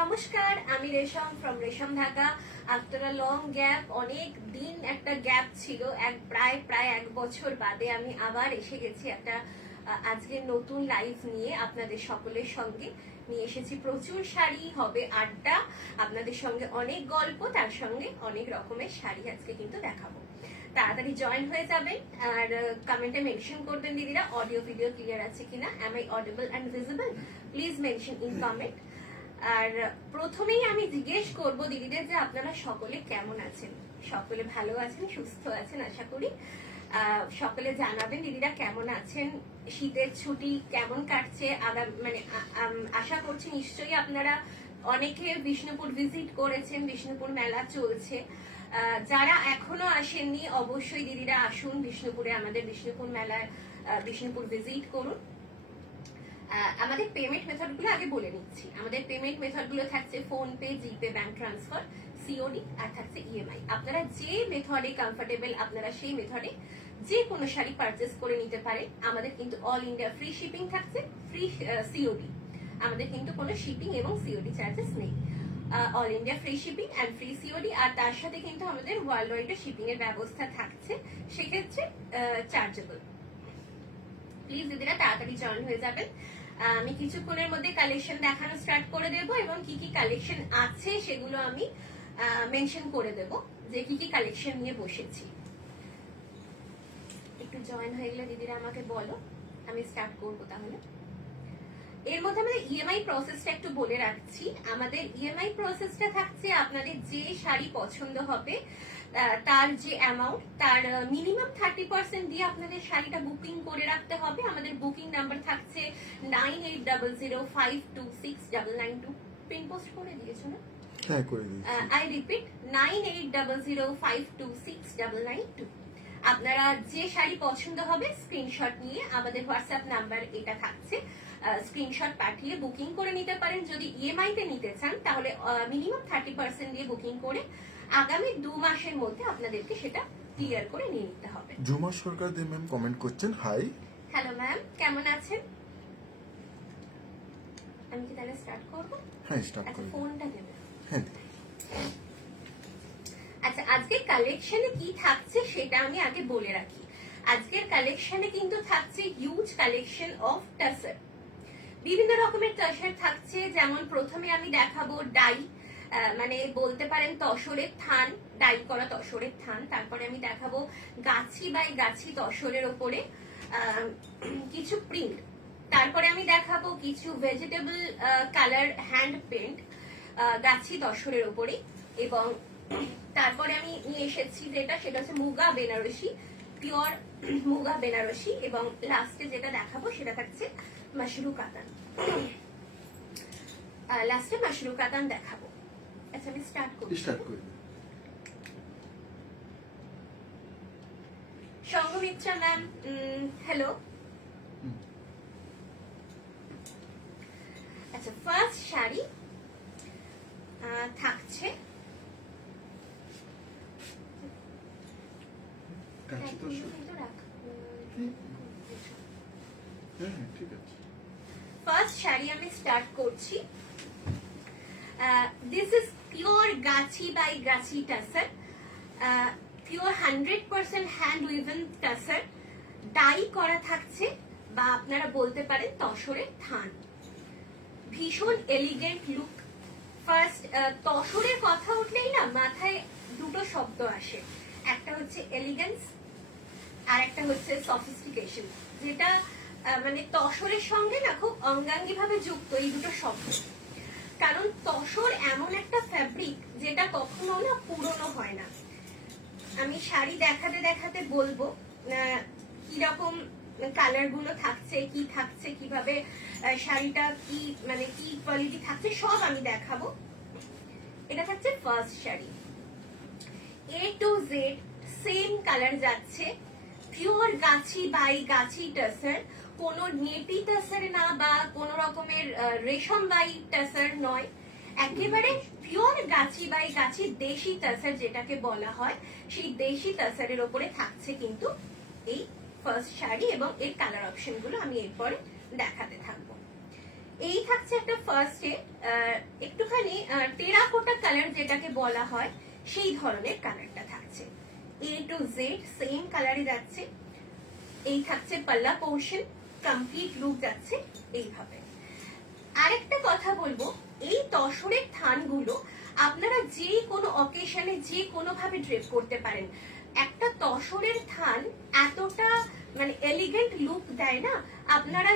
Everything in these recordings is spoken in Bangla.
নমস্কার, আমি রেশম ফ্রম রেশম Dhaka. After a long gap, অনেক দিন একটা গ্যাপ ছিল, প্রায় 1 বছর বাদে আমি আবার এসে গেছি একটা আজকে নতুন লাইভ নিয়ে আপনাদের সকলের সঙ্গে নিয়ে এসেছি। প্রচুর শাড়ি হবে, আড্ডা, আপনাদের সঙ্গে অনেক গল্প, তার সঙ্গে অনেক রকমের শাড়ি আজকে কিন্তু দেখাবো। তাড়াতাড়ি জয়েন হয়ে যাবেন আর কমেন্টে মেনশন করবেন দিদিরা অডিও ভিডিও ক্লিয়ার আছে কিনা, am I audible and visible, please mention in comment. আর প্রথমেই আমি জিজ্ঞেস করব দিদিদের যে আপনারা সকলে কেমন আছেন, সকলে ভালো আছেন, সুস্থ আছেন আশা করি। সকলে জানাবেন দিদিরা কেমন আছেন, শীতের ছুটি কেমন কাটছে। আশা করছি নিশ্চয়ই আপনারা অনেকে বিষ্ণুপুর ভিজিট করেছেন, বিষ্ণুপুর মেলা চলছে। যারা এখনো আসেননি অবশ্যই দিদিরা আসুন বিষ্ণুপুরে, আমাদের বিষ্ণুপুর মেলার বিষ্ণুপুর ভিজিট করুন। আমাদের পেমেন্ট মেথড গুলো আগে বলে নিচ্ছি। আমাদের পেমেন্ট মেথড গুলো থাকছে ফোন পে, জিপে, ব্যাংক ট্রান্সফার, সিওডি আর থাকছে ইএমআই। আপনারা যে মেথডে কমফোর্টেবল আপনারা সেই মেথডে যে কোনো শাড়ি পারচেস করে নিতে পারেন। আমাদের কিন্তু অল ইন্ডিয়া ফ্রি শিপিং থাকছে, ফ্রি সিওডি। আমাদের কিন্তু কোনো শিপিং এবং সিওডি চার্জেস নেই। All India free shipping and free COD, আর তার সাথে কিন্তু আমাদের ওয়ার্ল্ড ওয়াইড শিপিং এর ব্যবস্থা থাকছে, সেক্ষেত্রে চার্জেবল। প্লিজ দিদিরা তাড়াতাড়ি জয়েন হয়ে যাবেন। আমি কিছুক্ষণের মধ্যে কালেকশন দেখানো স্টার্ট করে দেব এবং কি কি কালেকশন আছে সেগুলো আমি মেনশন করে দেব যে কি কি কালেকশন নিয়ে বসেছি। একটু জয়েন হয়ে গেলে দিদিরা আমাকে বলো, আমি স্টার্ট করবো তাহলে। এর মধ্যে আমাদের ইএমআই প্রসেসটা একটু বলে রাখছি। আমাদের ইএমআই প্রসেসটা থাকছে আপনাদের যে শাড়ি পছন্দ হবে তার যে অ্যামাউন্ট, তার মিনিমাম 30% দিয়ে আপনাদের শাড়িটা বুকিং করে রাখতে হবে। আমাদের বুকিং নাম্বার থাকছে 9800526992। পিন পোস্ট করে দিয়েছো না? হ্যাঁ, করে দিয়েছি। I repeat 9800526992। আপনারা যে শাড়ি পছন্দ হবে স্ক্রিনশট নিয়ে আমাদের হোয়াটসঅ্যাপ নাম্বার এটা থাকছে, স্ক্রিনশট পাঠিয়ে বুকিং করে নিতে পারেন। যদি ইএমআই তে নিতে চান তাহলে মিনিমাম 30% দিয়ে বুকিং করে আগামী 2 মাসের মধ্যে আপনাদেরকে সেটা ক্লিয়ার করে নিয়ে নিতে হবে। জুমা সরকার দে ম্যাম কমেন্ট করছেন, হাই। হ্যালো ম্যাম, কেমন আছেন? আমি কি তাহলে স্টার্ট করব? হ্যাঁ, স্টার্ট আচ্ছা, করুন। ফোনটা দেবেন। হ্যাঁ। আচ্ছা, আজকের কালেকশনে কি থাকছে সেটা আমি আগে বলে রাখি। আজকের কালেকশনে কিন্তু থাকছে হিউজ কালেকশন অফ টাসার। বিভিন্ন রকমের টাসার থাকছে, যেমন প্রথমে আমি দেখাবো ডাই, মানে বলতে পারেন তসরের থান, ডাই করা তসরের থান। তারপরে আমি দেখাবো গাছি বাই গাছি তসরের ওপরে কিছু প্রিন্ট। তারপরে আমি দেখাবো কিছু ভেজিটেবল কালার হ্যান্ড পেন্ট গাছি তসরের ওপরে। এবং তারপরে আমি নিয়ে এসেছি সেটা হচ্ছে মুগা বেনারসি, পিওর মুগা বেনারসি। এবং লাস্টে যেটা দেখাবো সেটা থাকছে মাশরু কাতান, লাস্টে মাশরু কাতান দেখাবো। আচ্ছা, আমি স্টার্ট করি। Sanghamitra ma'am, hello. আচ্ছা, ফার্স্ট শাড়ি থাকছে ফার্স্ট শাড়ি আমি স্টার্ট করছি। দিস ইজ পিওর গাছি বাই গাছি tussar, pure 100% hand উইভেন tussar, die করা থাকছে বা আপনারা বলতে পারেন তসরের থান। ভীষণ এলিগেন্ট লুক। ফার্স্ট তসরের কথা উঠলেই না মাথায় দুটো শব্দ আসে, একটা হচ্ছে এলিগেন্স আর একটা হচ্ছে সফিস্টিকেশন, যেটা মানে তসরের সঙ্গে না খুব অঙ্গাঙ্গি ভাবে যুক্ত এই দুটো শব্দ। কারণ তসর এমন একটা ফ্যাব্রিক যেটা কখনো না পুরনো হয় না। আমি শাড়ি দেখাতে দেখাতে বলবো কিরকম কালার গুলো থাকছে, কি থাকছে, কিভাবে শাড়িটা কি মানে কি কোয়ালিটি থাকছে সব আমি দেখাবো। এটা থাকছে first sari, A to Z same colour যাচ্ছে, পিওর গাছি বাই গাছি টাসার, কোনো নেটি টাসার না বা কোনো রকমের রেশম বাই টাসার নয়, একেবারে পিওর গাছি বাই গাছি দেশি টাসার যেটাকে বলা হয়, সেই দেশি টাসারের ওপরে থাকছে কিন্তু এই ফার্স্ট শাড়ি। এবং এর কালার অপশন গুলো আমি এরপরে দেখাতে থাকবো। এই থাকছে একটা ফার্স্টে একটুখানি টেরাকোটা কালার যেটাকে বলা হয় সেই ধরনের কালারটা থাকছে। A to Z সেম কালারে যাচ্ছে। এই থাকছে পাল্লা পোর্শন, কমপ্লিট লুক যাচ্ছে এইভাবে। আরেকটা কথা বলবো, এই তসরের থানগুলো আপনারা যে কোনো অকেশনে যে কোনো ভাবে ড্রেপ করতে পারেন। একটা তসরের থান এতটা মানে এলিগেন্ট লুক দেয় না, আপনারা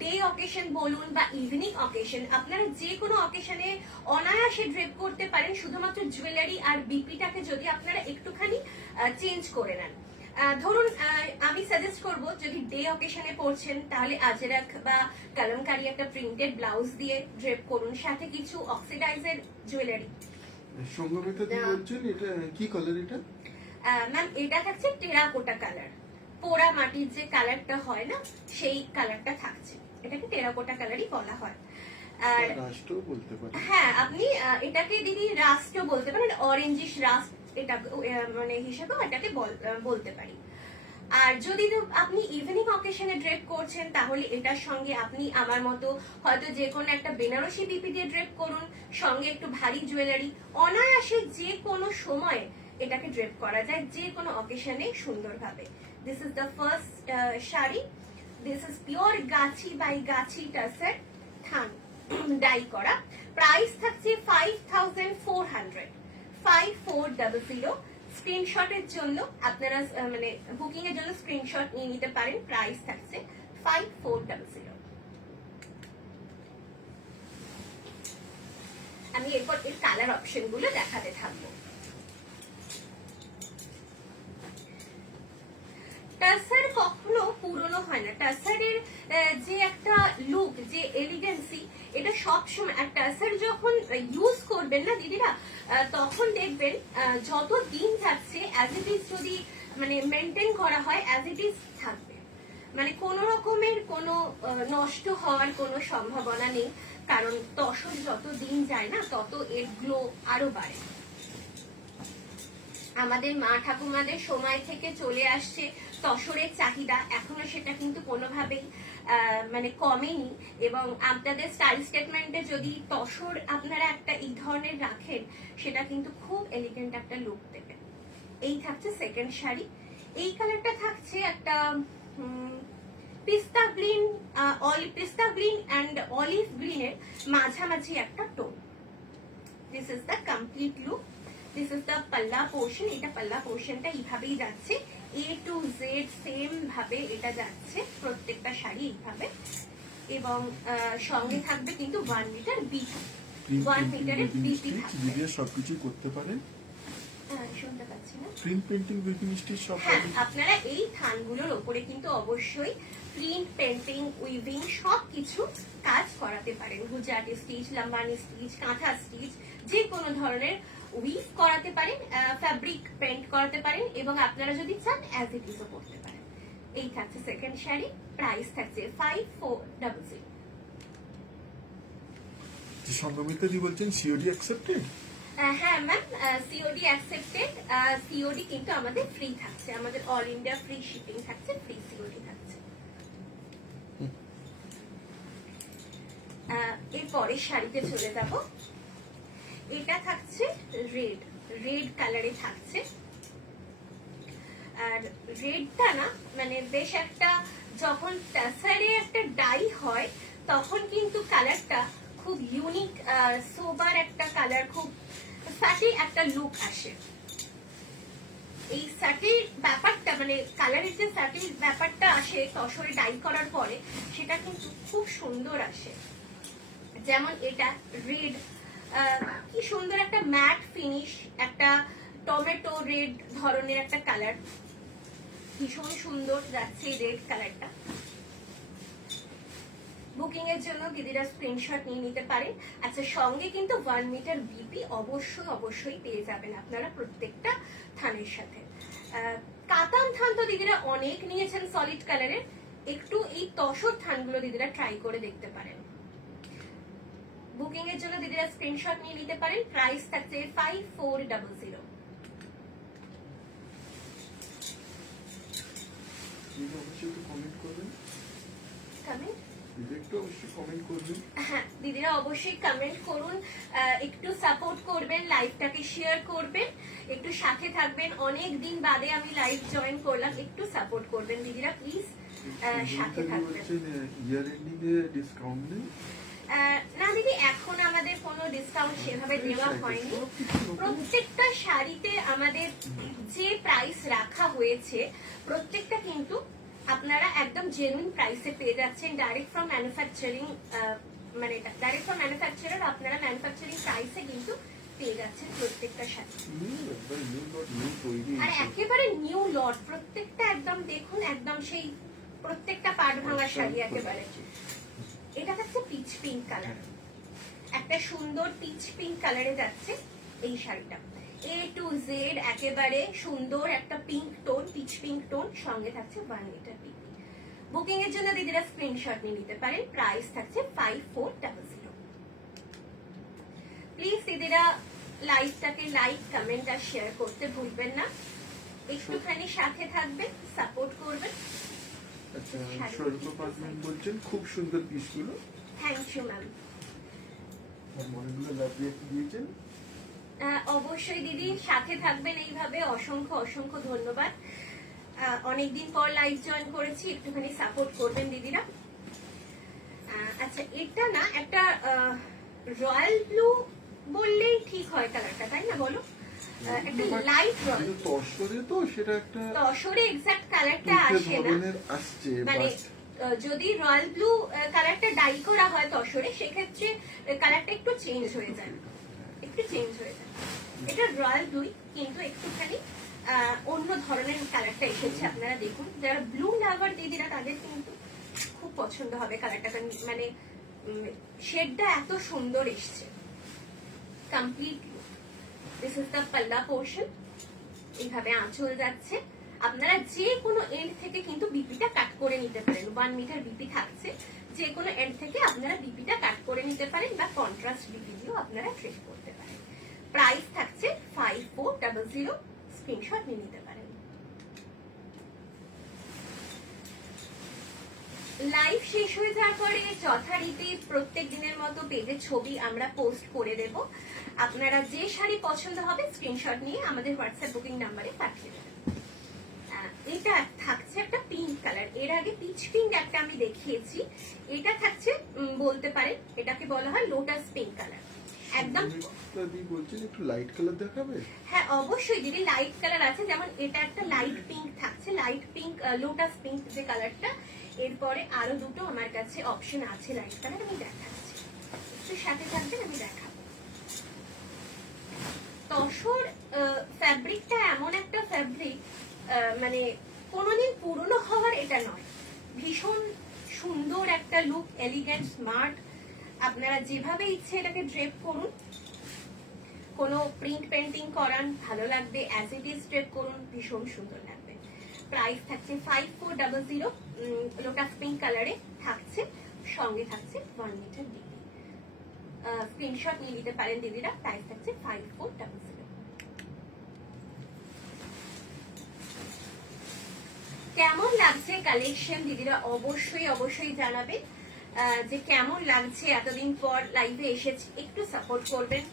ডে অকেশন বলুন বা ইভিনিং অকেশন, আপনারা যে কোনো অকেশনে অনায়াসে ড্রেপ করতে পারেন, শুধুমাত্র জুয়েলারি আর বিপিটাকে যদি আপনারা একটুখানি চেঞ্জ করে নেন। ধরুন আমি সাজেস্ট করব, যদি ডে অকেশনে পড়ছেন তাহলে আজরাক বা কলমকারী একটা প্রিন্টেড ব্লাউজ দিয়ে ড্রেপ করুন, সাথে কিছু অক্সিডাইজের জুয়েলারি। সঙ্গমিতা দি বলছেন এটা কি কালার এটা? ম্যাম এটা থাকছে টেরাকোটা কালার, পোড়া মাটির যে কালারটা হয় না সেই কালারটা থাকছে, এটাকে টেরাকোটা কালারই বলা হয়। আর রাষ্ট্র বলতে পারি। হ্যাঁ, আপনি এটাকে দিদি রাস্ট বলতে পারেন, অরেঞ্জিশ রাস্ট এটা মানে হিসেবেও এটাকে বলতে পারি। আর যদি আপনি ইভিনিং অকেশনে ড্রেপ করছেন তাহলে এটার সঙ্গে আপনি আমার মতো হয়তো যে কোনো একটা বেনারসি বিপি দিয়ে ড্রেপ করুন, সঙ্গে একটু ভারী জুয়েলারি, অনায়াসে যে কোনো সময় এটাকে ড্রেপ করা যায় যে কোনো অকেশনে সুন্দরভাবে। This is the first sari. This is pure গাছি বাই গাছি টাসার থান ডাই করা। প্রাইস থাকছে 5400, 5400। স্ক্রিনশটের জন্য আপনারা মানে বুকিং এর জন্য স্ক্রিনশট নিয়ে নিতে পারেন। প্রাইস থাকছে 5400। আমি এরপর এর কালার অপশন গুলো দেখাতে থাকবো। টাসার কখনো পুরনো হয় না। টাসারের যে একটা লুক, যে এলিগেন্সি, এটা সবসময় টাসার যখন ইউজ করবেন না দিদিরা, তখন দেখবেন যত দিন যাচ্ছে অ্যাজ ইট ইজ যদি মানে মেনটেন করা হয় অ্যাজ ইট ইজ থাকবে, মানে কোন রকমের কোনো নষ্ট হওয়ার কোনো সম্ভাবনা নেই। কারণ তসর যত দিন যায় না তত এর গ্লো আরো বাড়ে। আমাদের মা ঠাকুমাদের সময় থেকে চলে আসছে তসরের চাহিদা, এখনো সেটা কিন্তু কোনোভাবেই মানে কমেনি। এবং আপনাদের স্টাইল স্টেটমেন্টে যদি তসর আপনারা একটা এই ধরনের রাখেন, সেটা কিন্তু খুব এলিগেন্ট একটা লুক দেবে। এই থাকছে সেকেন্ড শাড়ি। এই কালারটা থাকছে একটা পিস্তা গ্রিন, পিস্তা গ্রিন অ্যান্ড অলিভ গ্রিনের মাঝামাঝি একটা tone. This is the complete look. This is the পাল্লা পোর্শন। এটা পাল্লা পোর্শনটা এইভাবেই যাচ্ছে, A to Z সেম ভাবে এটা যাচ্ছে প্রত্যেকটা শাড়ি এইভাবে। এবং সঙ্গে থাকবে কিন্তু 1 মিটার বিপি, 1 মিটারের বিপি থাকবে। দিদি সবকিছু করতে পারেন। শুনতে পাচ্ছি না। প্রিন্ট পেইন্টিং বিপি মিষ্টি সব। হ্যাঁ, আপনারা এই থানগুলোর ওপরে কিন্তু অবশ্যই প্রিন্ট, পেন্টিং, উইভিং সবকিছু কাজ করাতে পারেন। গুজরাটি স্টিচ, লাম্বানি স্টিচ, কাঁথা স্টিচ, যে কোনো ধরনের উইভ করাতে পারেন, ফ্যাব্রিক পেন্ট করাতে পারেন, এবং আপনারা যদি চান অ্যাজ ইট ইজও করতে পারেন। এই থাকছে সেকেন্ড শাড়ি। প্রাইস থাকছে 5400। সঙ্গমিতা দি বলছেন সিওডি অ্যাকসেপ্টেড? হ্যাঁ ম্যাম, সিওডি অ্যাকসেপ্টেড। সিওডি কিন্তু আমাদের ফ্রি থাকছে, আমাদের অল ইন্ডিয়া ফ্রি শিপিং থাকছে, ফ্রি সিওডি থাকছে। এর পরের শাড়িতে চলে যাব। এটা থাকছে রেড, রেড কালারে থাকছে। আর রেডটা না মানে বেশ একটা, যখন টাসারে একটা ডাই হয় তখন কিন্তু কালারটা খুব ইউনিক, সোবার একটা কালার, খুব সাটিল একটা লুক আসে। এই সাটিল ব্যাপারটা মানে কালারের যে সাটিল ব্যাপারটা আসে তসরে ডাই করার পরে, সেটা কিন্তু খুব সুন্দর আসে। যেমন এটা রেড, কি সুন্দর একটা ম্যাট ফিনিশ, একটা টমেটো রেড ধরনের একটা কালার, ভীষণ সুন্দর যাচ্ছে এই রেড কালারটা। বুকিং এর জন্য দিদিরা স্ক্রিনশট নিয়ে নিতে পারেন। আচ্ছা, সঙ্গে কিন্তু 1 মিটার বিপি অবশ্যই পেয়ে যাবেন আপনারা প্রত্যেকটা থানের সাথে। কাতান থান তো দিদিরা অনেক নিয়েছেন সলিড কালারের, একটু এই তসর থানগুলো দিদিরা ট্রাই করে দেখতে পারেন। বুকিং এর জন্য দিদিরা স্ক্রিনশট নিয়ে নিতে পারেন। প্রাইস থাকছে 5400। অবশ্যই একটু কমেন্ট করবেন। কমেন্ট দিদি একটু অবশ্যই কমেন্ট করবেন। হ্যাঁ দিদিরা অবশ্যই কমেন্ট করুন, একটু সাপোর্ট করবেন, লাইভটাকে শেয়ার করবেন, একটু সাথে থাকবেন। অনেক দিন বাদে আমি লাইভ জয়েন করলাম, একটু সাপোর্ট করবেন দিদিরা প্লিজ, সাথে থাকবেন। ইয়ার এন্ডিং এ ডিসকাউন্ট নেই? না দিদি, এখন আমাদের কোনো ডিসকাউন্ট সেভাবে দেওয়া হয়নি। প্রত্যেকটা শাড়িতে আমাদের যে প্রাইস রাখা হয়েছে প্রত্যেকটা কিন্তু আপনারা একদম জেনুইন প্রাইসে পেয়ে যাচ্ছেন, ডাইরেক্ট ফ্রম ম্যানুফ্যাকচারিং, মানে ডাইরেক্ট ফ্রম ম্যানুফ্যাকচারার আপনারা ম্যানুফ্যাকচারিং প্রাইসে কিন্তু পেয়ে যাচ্ছেন প্রত্যেকটা শাড়ি। আর একেবারে নিউ লট, প্রত্যেকটা একদম দেখুন, একদম সেই প্রত্যেকটা পাট ভাঙা শাড়ি একেবারে। এটা থাকছে পিচ পিঙ্ক কালার, একটা সুন্দর পিচ পিঙ্ক কালারে যাচ্ছে এই শাড়িটা। A to Z একেবারে সুন্দর একটা pink tone, pitch pink tone, সঙ্গে থাকছে 1 মিটার পিপি। বুকিং এর জন্য দিদিরা স্ক্রিনশট নিয়ে নিতে পারেন। প্রাইস থাকছে 5400। প্লিজ দিদিরা লাইভটাকে লাইক, কমেন্ট আর শেয়ার করতে ভুলবেন না। একটুখানি সাথে থাকবেন, সাপোর্ট করবেন। আচ্ছা, স্বর্গ পারমেন্ট বলছেন খুব সুন্দর পিসগুলো। Thank you ma'am. আর মনেগুলো লাভ দিয়েছেন। অবশ্যই দিদি সাথে থাকবেন এইভাবে। অসংখ্য অসংখ্য ধন্যবাদ। অনেকদিন পর লাইভ জয়েন করেছি, একটুখানি সাপোর্ট করবেন দিদিরা। আচ্ছা, এটা না একটা রয়্যাল ব্লু বললেই ঠিক হয় কালারটা, তাই না বলো? একটা লাইট রয়্যাল। তসরে তো সেটা একটা তসরে এক্সাক্ট কালারটা আসে না, আসছে মানে যদি রয়্যাল ব্লু কালারটা ডাই করা হয় তসরে, সেক্ষেত্রে কালারটা একটু চেঞ্জ হয়ে যায়, একটু চেঞ্জ হয়ে যায়। এটা রয়্যাল ব্লু কিন্তু একটুখানি অন্য ধরনের কালারটা এসেছে। আপনারা দেখুন, যারা ব্লু লাভার দিদিরা তাদের কিন্তু খুব পছন্দ হবে কালারটা, মানে শেডটা এত সুন্দর এসছে। কমপ্লিট দিস ইজ দ্য পাল্লা পোর্শন, এইভাবে আঁচল যাচ্ছে। আপনারা যে কোনো এন্ড থেকে কিন্তু বিপিটা কাট করে নিতে পারেন। 1 মিটার বিপি থাকছে, যে কোনো এন্ড থেকে আপনারা বিপিটা কাট করে নিতে পারেন বা কন্ট্রাস্ট বিপি দিয়েও আপনারা ট্রেস করতে পারেন। প্রাইস থাকছে 5400, স্ক্রিনশট নিয়ে নিতে পারেন। লাইভ শেষ হয়ে যাওয়ার পরে যথারীতি প্রত্যেক দিনের মতো পেজে ছবি আমরা পোস্ট করে দেব। আপনারা যে শাড়ি পছন্দ হবে স্ক্রিনশট নিয়ে আমাদের হোয়াটসঅ্যাপ বুকিং নাম্বারে পাঠিয়ে দেবেন। এটা থাকছে একটা পিঙ্ক কালার, এর আগে পিচ পিঙ্ক একটা আমি দেখিয়েছি। এটা থাকছে বলতে পারেন এটাকে বলা হয় লোটাস পিঙ্ক কালার, একদম। বলছেন একটু লাইট কালার দেখাবে? হ্যাঁ অবশ্যই দিদি, লাইট কালার আছে, যেমন এটা একটা লাইট পিঙ্ক থাকছে, লাইট পিঙ্ক লোটাস পিঙ্ক যে কালারটা। এরপরে আরো দুটো আমার কাছে অপশন আছে লাইট কালার, আমি দেখাচ্ছি, একটু সাথে থাকবেন, আমি দেখাবো। তসর ফ্যাব্রিকটা এমন একটা ফ্যাব্রিক, মানে কোনোদিন পুরনো হওয়ার এটা নয়। ভীষণ সুন্দর একটা লুক, এলিগেন্ট, স্মার্ট। আপনারা যেভাবে ইচ্ছে এটাকে ড্রেপ করুন, কোনো প্রিন্ট পেন্টিং করান, ভালো লাগবে। অ্যাজ ইট ইজ ড্রেপ করুন, ভীষণ সুন্দর লাগবে। প্রাইস থাকছে 5400, লোটাস পিঙ্ক কালারে থাকছে, সঙ্গে থাকছে 1 মিটার ডিপি। স্ক্রিনশট নিয়ে নিতে পারেন দিদিরা। প্রাইস থাকছে 5400। কেমন লাগছে কালেকশন দিদিরা অবশ্যই অবশ্যই জানাবেন যে কেমন লাগছে। এতদিন পর লাইভে এসেছি, একটু সাপোর্ট করবেন,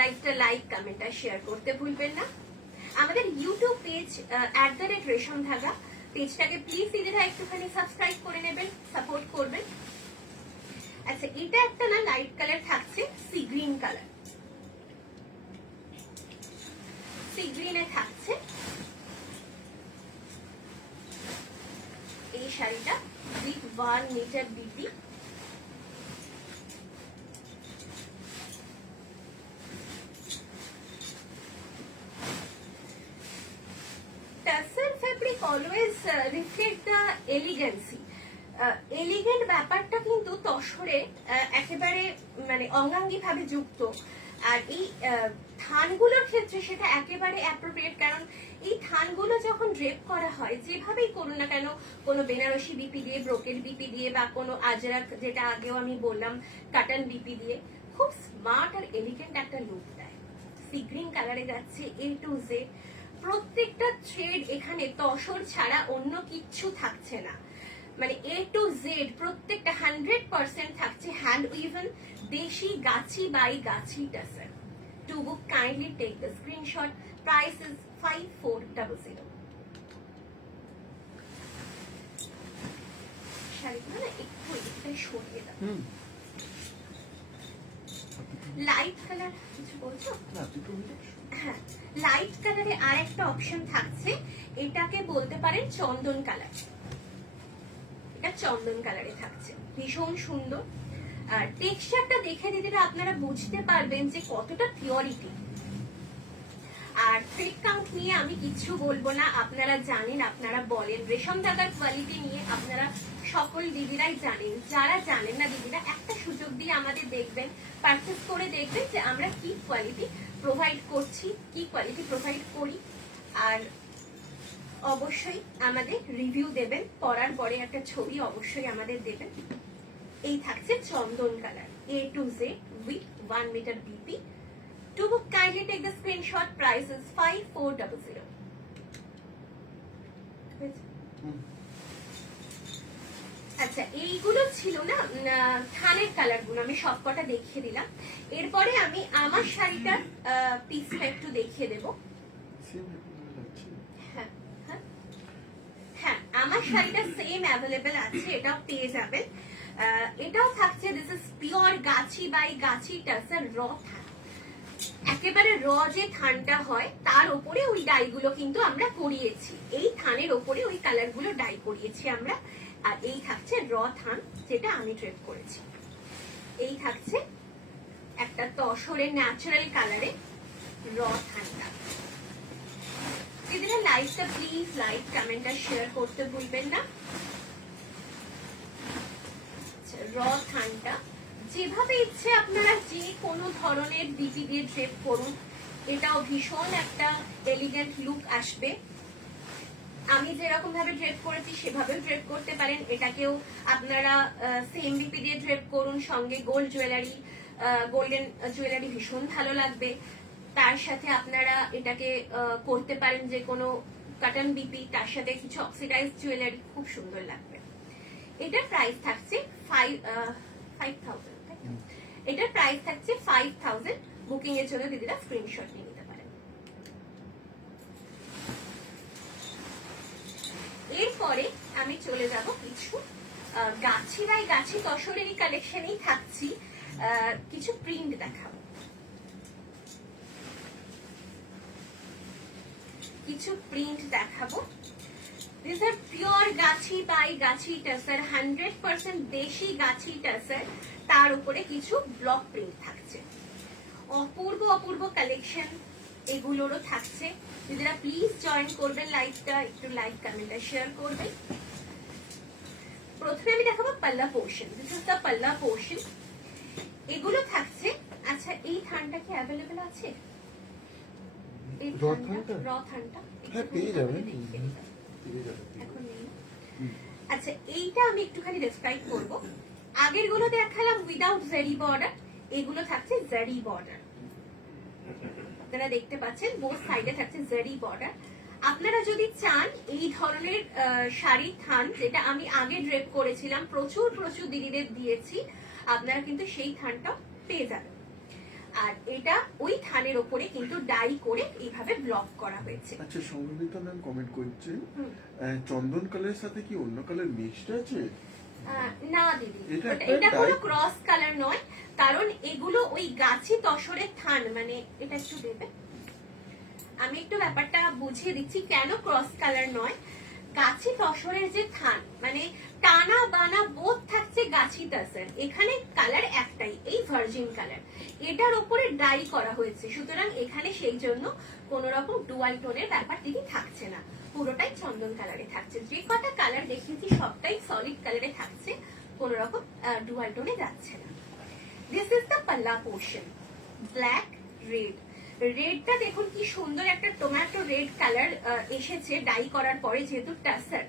লাইভটা লাইক, কমেন্ট আর শেয়ার করতে ভুলবেন না। আমাদের ইউটিউব পেজ @রেশম ধাগা পেজটাকে প্লিজ দিদিরা একটুখানি সাবস্ক্রাইব করে নেবেন, সাপোর্ট করবেন। আচ্ছা, এটা একটা না লাইট কালার থাকছে, সি গ্রিন কালার, সি গ্রিনে থাকছে এই শাড়িটা with 1 metre BP. Tussar fabric always reflect the elegancy. Elegant ব্যাপারটা কিন্তু তসরে একেবারে মানে অঙ্গাঙ্গি ভাবে যুক্ত। আর এই থানগুলোর ক্ষেত্রে সেটা একেবারে অ্যাপ্রোপ্রিয়েট, কারণ এই থানগুলো যখন ড্রেপ করা হয়, যেভাবেই করুন না কেন, কোনো বেনারসি বিপি দিয়ে, ব্রোকেট বিপি দিয়ে, বা কোনো আজরাক যেটা আগেও আমি বললাম কাটন বিপি দিয়ে, খুব স্মার্ট আর এলিগেন্ট একটা লুক দেয়। সি গ্রিন কালারে যাচ্ছে A to Z। প্রত্যেকটা থ্রেড এখানে তসর ছাড়া অন্য কিচ্ছু থাকছে না, মানে A to Z প্রত্যেকটা 100% থাকছে হ্যান্ড উইভেন দেশি গাছি বাই গাছি tussar. To book kindly take the screenshot. Price is 5400। শাড়িগুলো না একটু এটাই সরিয়ে দাও। লাইট কালার কিছু বলছো? হ্যাঁ, লাইট কালারে আর একটা অপশন থাকছে, এটাকে বলতে পারেন চন্দন কালার। এটা চন্দন কালারে থাকছে, ভীষণ সুন্দর। আর টেক্সচারটা দেখে দিদিরা আপনারা বুঝতে পারবেন যে কতটা পিওরিটি। আর থ্রেড কাউন্ট নিয়ে আমি কিছু বলবো না, আপনারা জানেন, আপনারা বলেন। রেশম ধাগার কোয়ালিটি নিয়ে আপনারা সকল দিদিরাই জানেন। যারা জানেন না দিদিরা, একটা সুযোগ দিয়ে আমাদের দেখবেন, পারচেস করে দেখবেন যে আমরা কি কোয়ালিটি প্রোভাইড করছি, কি কোয়ালিটি প্রোভাইড করি। আর অবশ্যই আমাদের রিভিউ দেবেন, পরার পরে একটা ছবি অবশ্যই আমাদের দেবেন। এই থাকছে চন্দন colour, A to Z with 1 meter BP। To book kindly take the screenshot. Price is 5400। আচ্ছা, এইগুলো ছিল না থানের কালার গুলো, আমি সবকটা দেখিয়ে দিলাম। এরপরে আমি আমার শাড়িটার পিসটা একটু দেখিয়ে দেবো। হ্যাঁ, আমার শাড়িটা সেম অ্যাভেলেবেল আছে, এটাও পেয়ে যাবেন। এটাও থাকছে, দিস ইজ পিওর গাছি বাই গাছি টাসার র থান। একেবারে র যে থানটা হয় তার উপরে ওই ডাইগুলো কিন্তু আমরা করিয়েছি, এই থানের উপরে ওই কালার গুলো ডাই করিয়েছি আমরা। আর এই থাকছে র থান, যেটা আমি ড্রেপ করেছি। এই থাকছে একটা তসরের ন্যাচারাল কালারে র থানটা। দিদিরা লাইকটা প্লিজ লাইক কমেন্টটা শেয়ার করতে ভুলবেন না। র থানটা যেভাবে ইচ্ছে আপনারা যে কোনো ধরনের বিপি দিয়ে ড্রেপ করুন, এটাও ভীষণ একটা এলিগেন্ট লুক আসবে। আমি যেরকম ভাবে ড্রেপ করেছি সেভাবেও ড্রেপ করতে পারেন। এটাকেও আপনারা সেম বিপি দিয়ে ড্রেপ করুন, সঙ্গে গোল্ড জুয়েলারি, গোল্ডেন জুয়েলারি ভীষণ ভালো লাগবে। তার সাথে আপনারা এটাকে করতে পারেন যে কোনো কাটন বিপি, তার সাথে কিছু অক্সিডাইজ জুয়েলারি, খুব সুন্দর লাগবে। এটার প্রাইস থাকছে 5000। এটার প্রাইস থাকছে 5000। বুকিং এর জন্য দিদিরা স্ক্রিনশট নিয়ে নিতে পারেন। এরপরে আমি চলে যাব কিছু গাছি বাই গাছি তসরেরই কালেকশনেই থাকছি, কিছু প্রিন্ট দেখাবো। কিছু প্রিন্ট দেখাবো। These are pure Gachhi by গাছি টাসার, 100% দেশি গাছি টাসার। তার উপরে কিছু ব্লক প্রিন্ট থাকছে, অপূর্ব অপূর্ব কালেকশন এগুলোরও থাকছে। দিদিরা প্লিজ জয়েন করবেন লাইভটা, একটু লাইক কমেন্টটা শেয়ার করবেন। প্রথমে আমি দেখাবো পাল্লা পোর্শন। দিস ইজ দ্য পাল্লা পোর্শন। এগুলো থাকছে। আচ্ছা, এই থানটা কি অ্যাভেলেবেল আছে? এই র থানটা পেয়ে যাবেন। এখন নেই। আচ্ছা, এইটা আমি একটুখানি ডেসক্রাইব করব। আগের গুলো দেখালাম উইদাউট জারি বর্ডার, এগুলো থাকছে জারি বর্ডার। আপনারা দেখতে পাচ্ছেন বোথ সাইডে থাকছে জারি বর্ডার। আপনারা যদি চান এই ধরনের শাড়ির থান, যেটা আমি আগে ড্রেপ করেছিলাম, প্রচুর প্রচুর দিদিদের দিয়েছি, আপনারা কিন্তু সেই থানটা পেয়ে যাবেন। আর এটা ওই থানের উপরে কিন্তু ডাই করে এইভাবে ব্লক করা হয়েছে। আচ্ছা, সংগীতা ম্যাম কমেন্ট করছেন, চন্দন কালারের সাথে কি অন্য কালার মিক্সড আছে? না দিদি, এটা কোনো ক্রস কালার নয়, কারণ এগুলো ওই গাছি তসরের থান। মানে এটা একটু দেবে, আমি একটু ব্যাপারটা বুঝিয়ে দিচ্ছি কেন ক্রস কালার নয়। গাছি তসরের যে থান, মানে টানা বানা বোধ থাকছে গাছি তসর, এখানে কালার একটাই, এই ভার্জিন কালার, এটার উপরে ডাই করা হয়েছে। সুতরাং এখানে সেই জন্য কোন রকম ডুয়াল টোনের ব্যাপার দিদি থাকছে না, পুরোটাই চন্দন কালারে থাকছে। যে কটা কালার দেখিয়েছি সবটাই সলিড কালারে থাকছে, কোন রকম ডুয়াল টোনে যাচ্ছে না। দিস ইজ দ্য পাল্লা পোর্শন, ব্ল্যাক রেড। রেডটা দেখুন কি সুন্দর একটা টমেটো রেড কালার এসেছে ডাই করার পরে, যেহেতু tussar.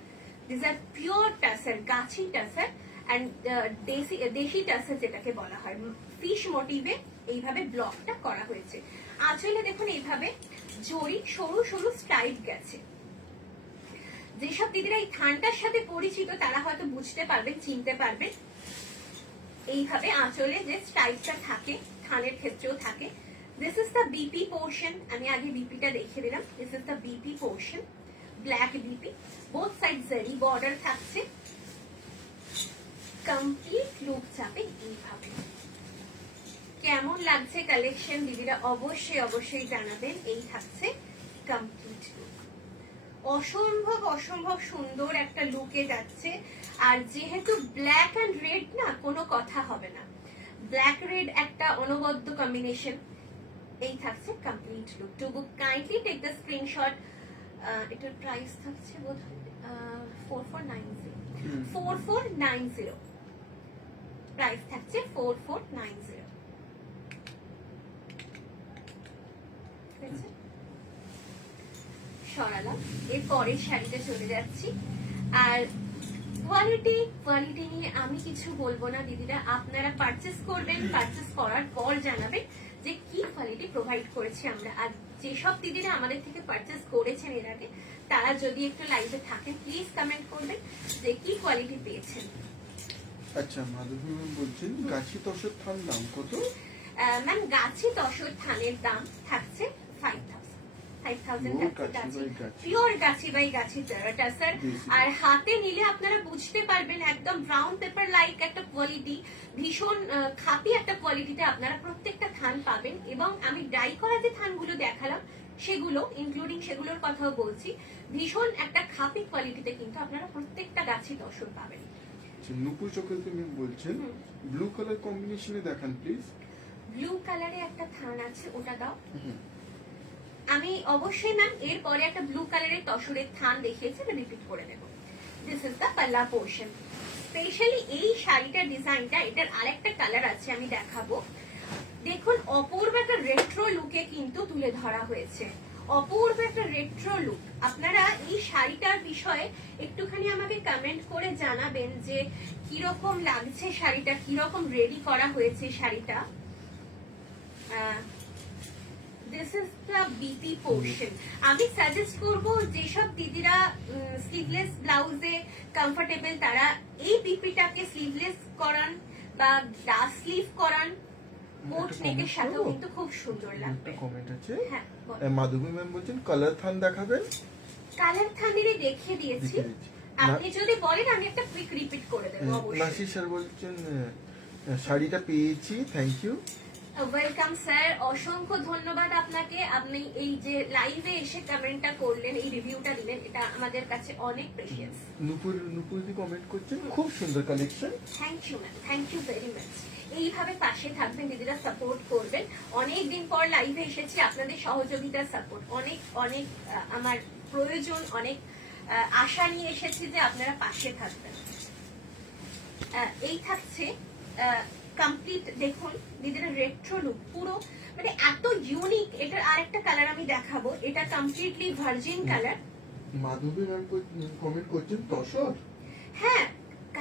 This R pure tussar, Gachhi tussar and দেশি টাসার যেটাকে বলা হয়। ফিশ মোটিভে এইভাবে ব্লকটা করা হয়েছে। আঁচলে দেখুন এইভাবে জড়ি সরু সরু স্ট্রাইপ গেছে। যেসব দিদিরা এই থানটার সাথে পরিচিত তারা হয়তো বুঝতে পারবেন, চিনতে পারবেন। এইভাবে আঁচলে যে স্টাইপটা থাকে থানের ক্ষেত্রেও থাকে। This is the BP portion, আমি আগে বিপিটা দেখিয়ে দিলাম। This is the BP portion, black BP, both side জারি বর্ডার থাকছে। কমপ্লিট লুক যাবে এইভাবে। কেমন লাগছে কালেকশন দিদিরা অবশ্যই অবশ্যই জানাবেন। এই থাকছে কমপ্লিট লুক, অসম্ভব অসম্ভব সুন্দর একটা লুকে যাচ্ছে। আর যেহেতু ব্ল্যাক এন্ড রেড না, কোনো কথা হবে না, ব্ল্যাক রেড একটা অনবদ্য কম্বিনেশন। এই থাকছে complete look. To book kindly take the screenshot. এটার প্রাইস থাকছে বোধহয় 4490, 4490 প্রাইস থাকছে 4490। সরালাম, এর পরের শাড়িতে চলে যাচ্ছি। আর কোয়ালিটি নিয়ে আমি কিছু বলবো না দিদিরা, আপনারা পারচেস করবেন, পারচেস করার পর জানাবেন যে কি কোয়ালিটি প্রোভাইড করেছি আমরা। আর যেসব দিদিরা আমাদের থেকে পারচেস করেছেন এর আগে, তারা যদি একটু লাইভে থাকেন প্লিজ কমেন্ট করবেন যে কি কোয়ালিটি পেয়েছেন। আচ্ছা মাধবী ম্যাম বলছেন গাছি তসর থান দাম কত? ম্যাম গাছি তসর থানের দাম থাকছে 5000 পিওর গাছি বাই গাছি টাসার। আর হাতে নিলে আপনারা বুঝতে পারবেন একদম ব্রাউন পেপার লাইক একটা কোয়ালিটি, ভীষণ খাঁটি একটা কোয়ালিটিতে আপনারা প্রত্যেকটা থান পাবেন। এবং আমি ডাই করা যে থানগুলো দেখালাম সেগুলো ইনক্লুডিং সেগুলোর কথাও বলছি, ভীষণ একটা খাঁটি কোয়ালিটিতে কিন্তু আপনারা প্রত্যেকটা গাছি তসর পাবেন। নুপুর চক্রবর্তী ম্যাম বলছেন ব্লু কালার কম্বিনেশনে দেখান প্লিজ। ব্লু কালারে একটা থান আছে, ওটা দাও। আমি অবশ্যই ম্যাম এর পরে একটা ব্লু কালারের তসরের থান দেখিয়েছি, আমি রিপিট করে দেব। দিস ইজ দ্য পাল্লা পোর্শন। স্পেশালি এই শাড়িটার ডিজাইনটা, এটার আরেকটা কালার আছে আমি দেখাবো। দেখুন অপূর্ব একটা রেট্রো লুকে কিন্তু তুলে ধরা হয়েছে, অপূর্ব একটা রেট্রো লুক। আপনারা এই শাড়িটার বিষয়ে একটুখানি আমাকে কমেন্ট করে জানাবেন যে কিরকম লাগছে শাড়িটা, কিরকম রেডি করা হয়েছে শাড়িটা। This is the BP portion. আমি সাজেস্ট করবো যেসব দিদিরা স্লিভলেস ব্লাউজে কমফোর্টেবল, তারা এই বিপিটাকে স্লিভলেস করান বা গ্লাস স্লিভ করান, কোট নেকের সাথেও কিন্তু খুব সুন্দর লাগবে। কমেন্ট আছে, হ্যাঁ মাধবী ম্যাম বলছেন কালার থান দেখাবেন। কালার থানেরই দেখিয়ে দিয়েছি, আপনি যদি বলেন আমি একটা কুইক রিপিট করে দেবো অবশ্যই। নাসির স্যার বলছেন শাড়িটা পেয়েছি, থ্যাংক ইউ। ওয়েলকাম স্যার, অসংখ্য ধন্যবাদ আপনাকে। আপনি এই যে লাইভে এসে কমেন্টটা করলেন, এই রিভিউটা দিলেন, এটা আমাদের কাছে অনেক প্রেশিয়াস। নুপুর দি কমেন্ট করছেন খুব সুন্দর collection. Thank you ma'am, thank you very much. এইভাবে পাশে থাকবেন দিদিরা, সাপোর্ট করবেন। অনেকদিন পর লাইভে এসেছি, আপনাদের সহযোগিতার সাপোর্ট অনেক অনেক আমার প্রয়োজন, অনেক আশা নিয়ে এসেছি যে আপনারা পাশে থাকবেন। এই থাকছে কমপ্লিট, দেখুন দিদিরা রেট্রো লুক পুরো, মানে এত ইউনিক। এটার আরেকটা কালার আমি দেখাবো, এটা কমপ্লিটলি ভার্জিন কালার। মাধবী ম্যাম কমেন্ট করছেন তসর, হ্যাঁ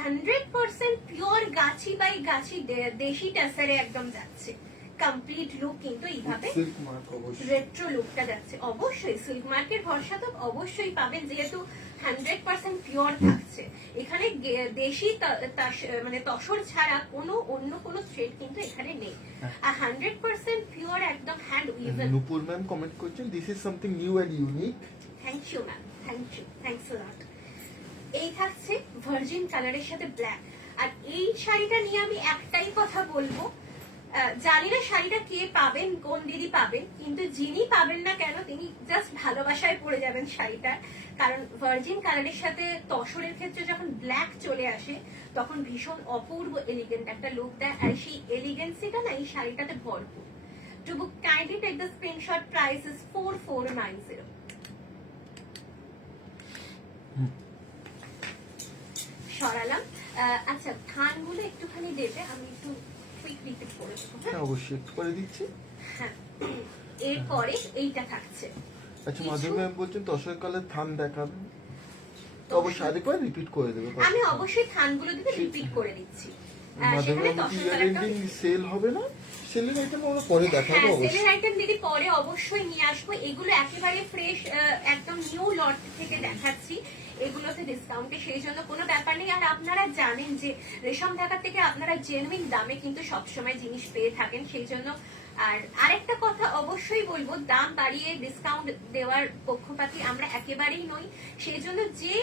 100% পিওর গাছি বাই গাছি দেশি টাসারে একদম যাচ্ছে। কমপ্লিট লুক কিন্তু এইভাবে রেট্রো লুকটা যাচ্ছে। অবশ্যই সিল্ক মার্কের ভরসা তো অবশ্যই পাবেন, যেহেতু 100% পিওর থাকছে। এখানে দেশি মানে তসর ছাড়া কোনো অন্য কোনো থ্রেড কিন্তু এখানে নেই। আর 100% পিওর একদম hand woven. Nupur ma'am comment করছেন this is something new and unique. Thank you ma'am, thank you, thanks a lot. এই থাকছে ভার্জিন কালারের সাথে ব্ল্যাক। আর এই শাড়িটা নিয়ে আমি একটাই কথা বলবো, জানি না শাড়িটা কে পাবেন, কোন দিদি পাবেন, কিন্তু যিনি পাবেন না কেন তিনি জাস্ট ভালোবাসায় পড়ে যাবেন শাড়িটার। কারণ ভার্জিন কালারের সাথে তসরের ক্ষেত্রে যখন ব্ল্যাক চলে আসে তখন ভীষণ অপূর্ব এলিগেন্ট একটা লুক দেয়। আর সেই এলিগেন্সিটা না এই শাড়িটাতে ভরপুর। To book kindly take the screenshot, price is 4490। সরালাম। আচ্ছা থানগুলো একটুখানি দেবে, আমি একটু কুইক রিপিট করে দেবো। হ্যাঁ অবশ্যই একটু করে দিচ্ছি। হ্যাঁ এরপরে এইটা থাকছে। আচ্ছা মাধবী ম্যাম বলছেন তসর কালার থান দেখাবেন, অবশ্যই আরেকবার রিপিট করে দেবো। আমি অবশ্যই থানগুলো দিকে রিপিট করে দিচ্ছি। মাধবী ম্যাম কি ইয়ার এন্ডিং সেল হবে না? সেলের আইটেম আমরা পরে দেখাবো অবশ্যই। সেলের আইটেম দিদি পরে অবশ্যই নিয়ে আসবো। এগুলো একেবারে ফ্রেশ, একদম নিউ লট থেকে দেখাচ্ছি। এগুলোতে ডিসকাউন্টে, সেই জন্য কোনো ব্যাপার নেই। আর আপনারা জানেন যে রেশম ঢাকা থেকে আপনারা জেনুইন দামে কিন্তু সবসময় জিনিস পেয়ে থাকেন, সেই জন্য। আর আরেকটা কথা অবশ্যই বলবো, দাম বাড়িয়ে ডিসকাউন্ট দেওয়ার পক্ষপাতী আমরা একেবারেই নই, সেই জন্য যে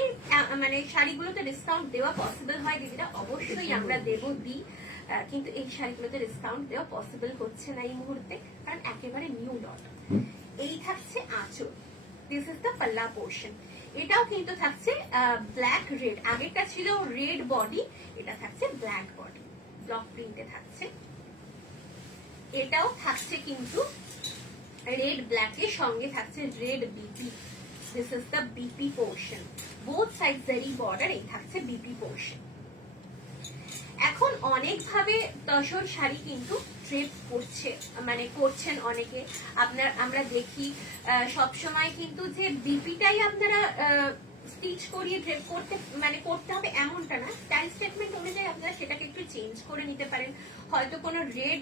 মানে শাড়িগুলোতে ডিসকাউন্ট দেওয়া পসিবল হয় দিদিরা অবশ্যই আমরা দিই, কিন্তু এই শাড়িগুলোতে ডিসকাউন্ট দেওয়া পসিবল হচ্ছে না এই মুহূর্তে, কারণ একেবারে নিউ লট। এই থাকছে আঁচল, দিস ইজ দ্য পাল্লা পোর্শন। এটাও কিন্তু থাকছে ব্ল্যাক রেড, আগেরটা ছিল রেড বডি, এটা থাকছে ব্ল্যাক বডি, ব্লক প্রিন্টে থাকছে। এটাও থাকছে কিন্তু রেড ব্ল্যাকের সঙ্গে থাকছে red BP, this is the BP portion, both side জারি বর্ডার, এই থাকছে বিপি পোর্শন। এখন অনেক ভাবে তসর শাড়ি কিন্তু ড্রেপ করছে, মানে করছেন অনেকে, আমরা দেখি সব সময় কিন্তু যে বিপিটাই আপনারা স্টিচ করিয়ে ড্রেপ করতে মানে করতে হবে এমনটা না, স্টাইল স্টেটমেন্ট অনুযায়ী আপনারা সেটাকে একটু চেঞ্জ করে নিতে পারেন। হয়তো কোনো রেড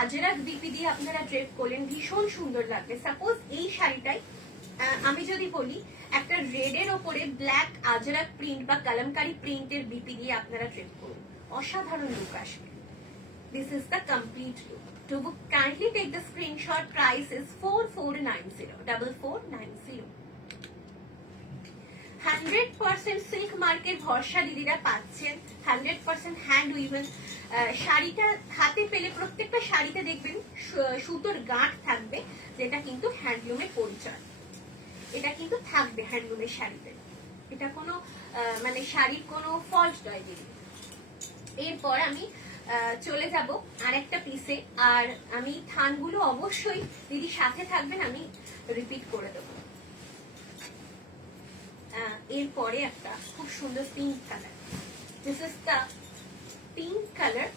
আজরাক বিপি দিয়ে আপনারা ড্রেপ করলেন, ভীষণ সুন্দর লাগবে। সাপোজ এই শাড়িটাই আমি যদি বলি একটা রেড এর ওপরে ব্ল্যাক আজরাক প্রিন্ট বা কালামকারী প্রিন্টের বিপি দিয়ে আপনারা ড্রেপ করুন, অসাধারণ লুক আসবে। This is the complete look. To book, kindly take the screenshot. Price is 4490, 4490. 100% silk মার্কের ভরসা দিদিরা পাচ্ছেন, 100% হ্যান্ড উইভেন। শাড়িটা হাতে পেলে প্রত্যেকটা শাড়িতে দেখবেন সুতোর গাঁট থাকবে, যেটা কিন্তু হ্যান্ডলুমের পরিচয়। এটা কিন্তু থাকবে হ্যান্ডলুমের শাড়িতে, এটা কোনো মানে শাড়ির কোনো ফল্ট নয় দিদি। এরপর আমি চলে যাব আরেকটা পিসে, আর আমি থানগুলো অবশ্যই দিদি সাথে থাকবেন, আমি রিপিট করে দেবো। এরপরে একটা খুব সুন্দর pink colour, this is the pink colour,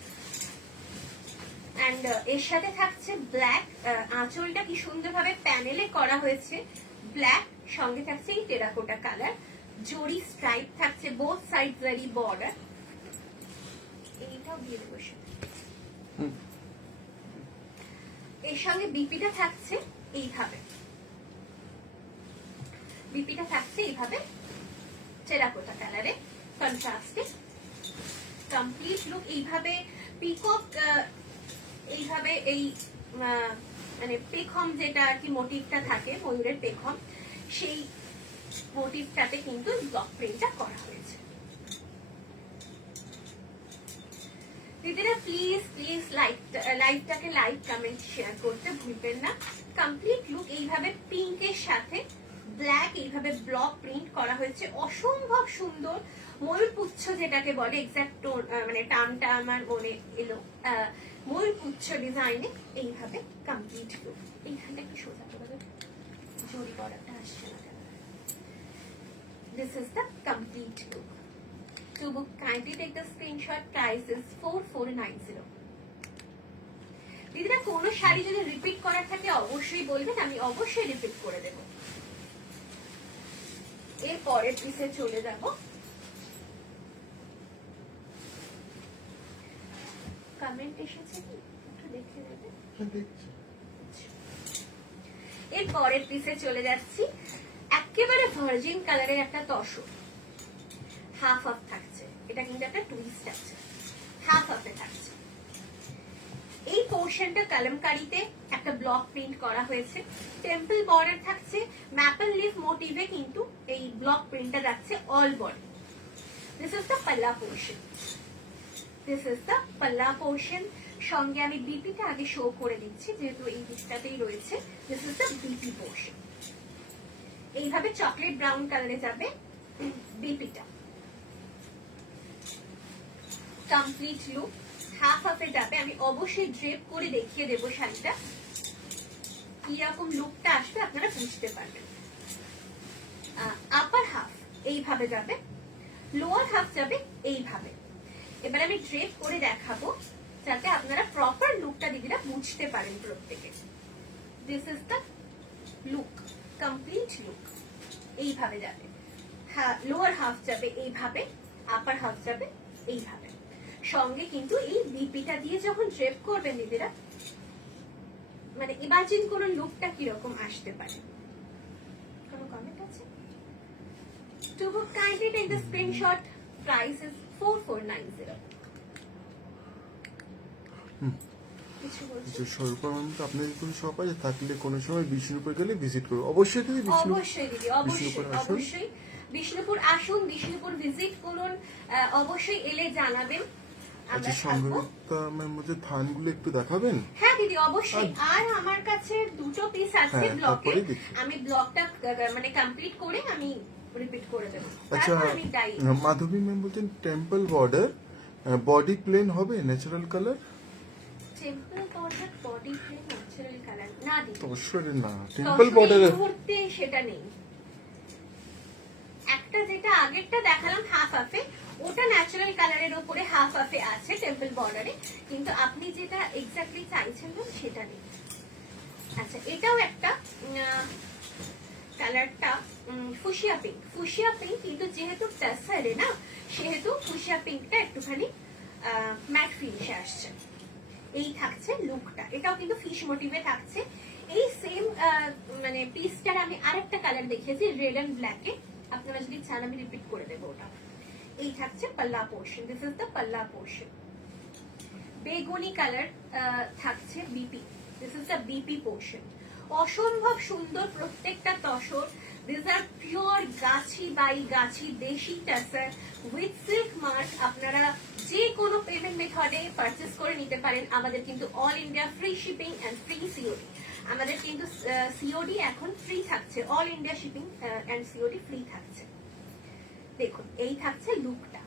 and এর সাথে থাকছে ব্ল্যাক। আঁচলটা কি সুন্দরভাবে প্যানেলে করা হয়েছে, ব্ল্যাক, সঙ্গে থাকছে এই টেরাকোটা কালার, জরি স্ট্রাইপ থাকছে, বোথ সাইড জারি বর্ডার। এইটাও দিয়ে দেবো, এর সঙ্গে বিপিটা থাকছে এইভাবে, বিপিটা থাকছে এইভাবে টেরাকোটা কালারে কন্ট্রাস্টে। কমপ্লিট লুক এইভাবে পিকক, এইভাবে এই মানে পেখম যেটা আর কি মোটিভটা থাকে ময়ূরের পেখম, সেই মোটিভটাতে কিন্তু ব্লক প্রিন্টটা করা হয়েছে। দিদিরা প্লিজ প্লিজ লাইভটাকে লাইক কমেন্ট শেয়ার করতে ভুলবেন না। কমপ্লিট লুক এইভাবে পিঙ্কের সাথে ব্ল্যাক এইভাবে ব্লক প্রিন্ট করা হয়েছে, অসম্ভব সুন্দর। ময়ূরপুচ্ছ যেটাকে বলে, এক্সাক্ট মানে টার্মটা আমার মনে এলো, ময়ূরপুচ্ছ ডিজাইনে এইভাবে কমপ্লিট লুক। এইখানটা একটু সোজা করে দেবে, জরি বর্ডারটা আসছে না কেন। This is the complete look. To book, kindly take the screenshot. Price is 4490. দিদিরা কোনো শাড়ি যদি রিপিট করার থাকে অবশ্যই বলবেন, আমি অবশ্যই রিপিট করে দেব। এর পরের পিসে চলে যাব। কমেন্ট এসেছে কি একটু দেখে নেবে। এর পরের পিসে চলে যাচ্ছি, একেবারে ভার্জিন কালারের একটা তসর, হাফ হাফ থাকছে, এটা কিন্তু একটা টুইস্ট আছে, হাফ হাফে থাকছে। এই পোর্শনটা কালামকারীতে একটা ব্লক প্রিন্ট করা হয়েছে, টেম্পল বর্ডার থাকছে, ম্যাপল লিফ মোটিভে কিন্তু এই ব্লক প্রিন্টটা যাচ্ছে all body. This is the পাল্লা পোর্শন, দিস ইজ দ্য পাল্লা পোর্শন। সঙ্গে আমি বিপিটা আগে শো করে দিচ্ছি, যেহেতু এই দিকটাতেই রয়েছে। This is the BP portion, এইভাবে চকলেট ব্রাউন কালারে যাবে বিপিটা। কমপ্লিট লুক হাফ হাফে যাবে, আমি অবশ্যই ড্রেপ করে দেখিয়ে দেবো শাড়িটা কিরকম লুকটা আসবে, আপনারা বুঝতে পারবেন। আপার হাফ এইভাবে যাবে, লোয়ার হাফ যাবে এইভাবে। এবার আমি ড্রেপ করে দেখাবো যাতে আপনারা প্রপার লুকটা দিদিরা বুঝতে পারেন প্রত্যেকে। This is the look, complete look. এইভাবে যাবে, লোয়ার হাফ যাবে এইভাবে, আপার হাফ যাবে এইভাবে। সঙ্গে কিন্তু এই বিপিটা দিয়ে যখন ড্রেপ করবেন দিদিরা, মানে ইমাজিন করুন লুকটা কিরকম আসতে পারে। কোনো কমেন্ট আছে? To book, kindly take the screenshot. Price is 4490. কিছু বলছো? যে স্বরূপা ম্যাম তো আপনাদের কোনো শপ আছে, থাকলে কোনো সময় বিষ্ণুপুর গেলে ভিজিট করবো অবশ্যই দিদি। অবশ্যই দিদি, অবশ্যই বিষ্ণুপুর আসুন। অবশ্যই বিষ্ণুপুর আসুন, বিষ্ণুপুর ভিজিট করুন, অবশ্যই এলে জানাবেন, আমরা আচ্ছা থাকবো। সংগীতা ম্যাম বলছে থানগুলো একটু দেখাবেন। হ্যাঁ দিদি অবশ্যই। আর আমার কাছে দুটো পিস আছে হ্যাঁ, ব্লকে, তারপরে দেখি। আমি ব্লগটা মানে কমপ্লিট করে আমি রিপিট করে দেবো, আচ্ছা তারপর আমি ডাই। মাধবী ম্যাম বলছেন টেম্পল বর্ডার বডি প্লেন হবে natural colour. Temple border body plain natural colour না দিদি, অবশ্যই না, তো টেম্পল আসলে বর্ডার। এই মুহূর্তে সেটা নেই। একটা যেটা আগেরটা দেখালাম হাফ হাফে, ওটা ন্যাচারাল কালারের উপরে হাফ হাফে আছে টেম্পল বর্ডারে, কিন্তু আপনি যেটা এক্স্যাক্টলি চাইছেন না সেটা নেই। আচ্ছা এটাও একটা কালারটা ফুশিয়া পিঙ্ক, ফুশিয়া পিঙ্ক, কিন্তু যেহেতু টাসারে না সেহেতু ফুশিয়া পিঙ্কটা একটুখানি ম্যাট ফিনিশে আসছে। এই থাকছে লুকটা, এটাও কিন্তু ফিশ মোটিভে থাকছে। এই সেম মানে পিসটার আমি আরেকটা কালার দেখিয়েছি রেড এন্ড ব্ল্যাকে, আপনারা যদি চান আমি রিপিট করে দেবো ওটা। এই থাকছে পাল্লা পোর্শন, দিস ইজ দ্য পাল্লা পোর্শন। বেগুনি কালার থাকছে বিপি, this is the BP portion. অসম্ভব সুন্দর প্রত্যেকটা তসর। দিস আর পিওর গাছি বাই গাছি দেশি টাসার উইথ সিল্ক মার্ক। আপনারা যে কোনো পেমেন্ট মেথডে পারচেস করে নিতে পারেন। আমাদের কিন্তু all India free shipping and free COD. আমাদের কিন্তু সিওডি এখন ফ্রি থাকছে, all India shipping and COD free থাকছে। দেখুন এই থাকছে লুকটা,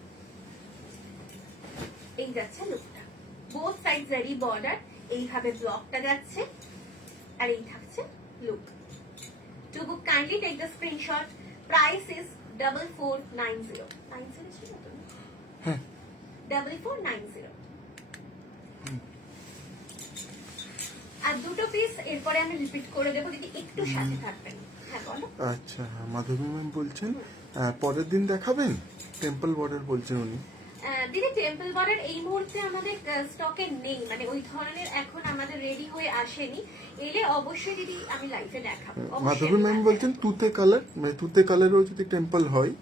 এই যাচ্ছে লুকটা, বোথ সাইড জারি বর্ডার, এইভাবে ব্লকটা যাচ্ছে, আর এই থাকছে look. To book, kindly take the screenshot. Price is 4490. 90 ছিল তো? হ্যাঁ 4490। আর দুটো পিস এরপরে আমি রিপিট করে দেবো, যদি একটু সাথে থাকবেন। হ্যাঁ বলো। আচ্ছা মাধবী ম্যাম বলছেন পরের দিন দেখাবেন, টেম্পল বর্ডার বলছেন উনি। দিদি টেম্পল বর্ডার এই মুহূর্তে আমাদের স্টকে নেই, মানে ওই ধরনের এখন আমাদের রেডি হয়ে আসেনি। এলে অবশ্যই দিদি আমি লাইভে দেখাবো। অবশ্যই মাধবী ম্যাম আমি বলছেন তুতে কালার, মানে তুতে কালারও যদি টেম্পল হয়।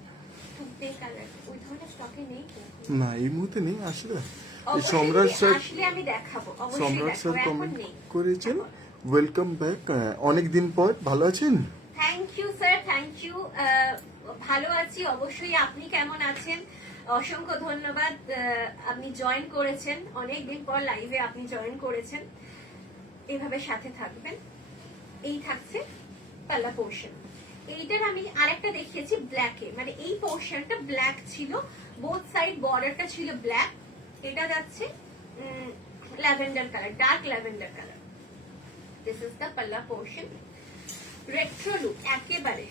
তুতে কালার ওই ধরনের স্টকে নেই তো? না এই মুহূর্তে নেই আসলে। এই অবশ্যই সম্রাট দিদি, স্যার, আসলে আমি দেখাবো, অবশ্যই সম্রাট স্যার দেখাবো, এখন কমেন্ট নেই। করেছেন ওয়েলকাম ব্যাক, অনেক দিন পর, ভালো আছেন? Thank you sir, thank you. ভালো আছি, অবশ্যই আপনি কেমন আছেন? অসংখ্য ধন্যবাদ, আপনি জয়েন করেছেন, অনেকদিন পর লাইভে আপনি জয়েন করেছেন। এইভাবে সাথে থাকবেন। এই থাকছে পাল্লা পোর্শন। এইটার আমি আরেকটা দেখিয়েছি ব্ল্যাকে, মানে এই পোর্শনটা ব্ল্যাক ছিল, বোথ সাইড বর্ডারটা ছিল ব্ল্যাক। এটা যাচ্ছে lavender colour, dark lavender colour. This is the পাল্লা পোর্শন। রেট্রো লুক একেবারে,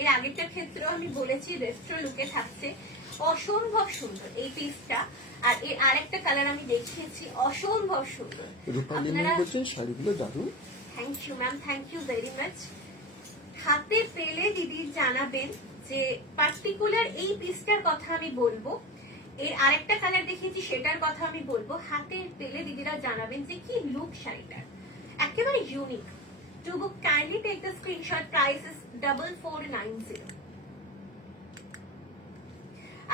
এর আগেরটার ক্ষেত্রেও আমি বলেছি রেট্রো লুকে থাকছে, অসম্ভব সুন্দর এই পিসটা। আর এর আরেকটা কালার আমি দেখিয়েছি, অসম্ভব সুন্দর। রূপালী ম্যাম বলছেন শাড়িগুলো দারুণ। Thank you ma'am, thank you very much. হাতে পেলে দিদি জানাবেন যে পার্টিকুলার এই পিসটার কথা আমি বলবো, এর আরেকটা কালার দেখিয়েছি সেটার কথা আমি বলবো। হাতে পেলে দিদিরা জানাবেন যে কি লুক শাড়িটার, একেবারে unique. To book, kindly take the screenshot. Price is 4490.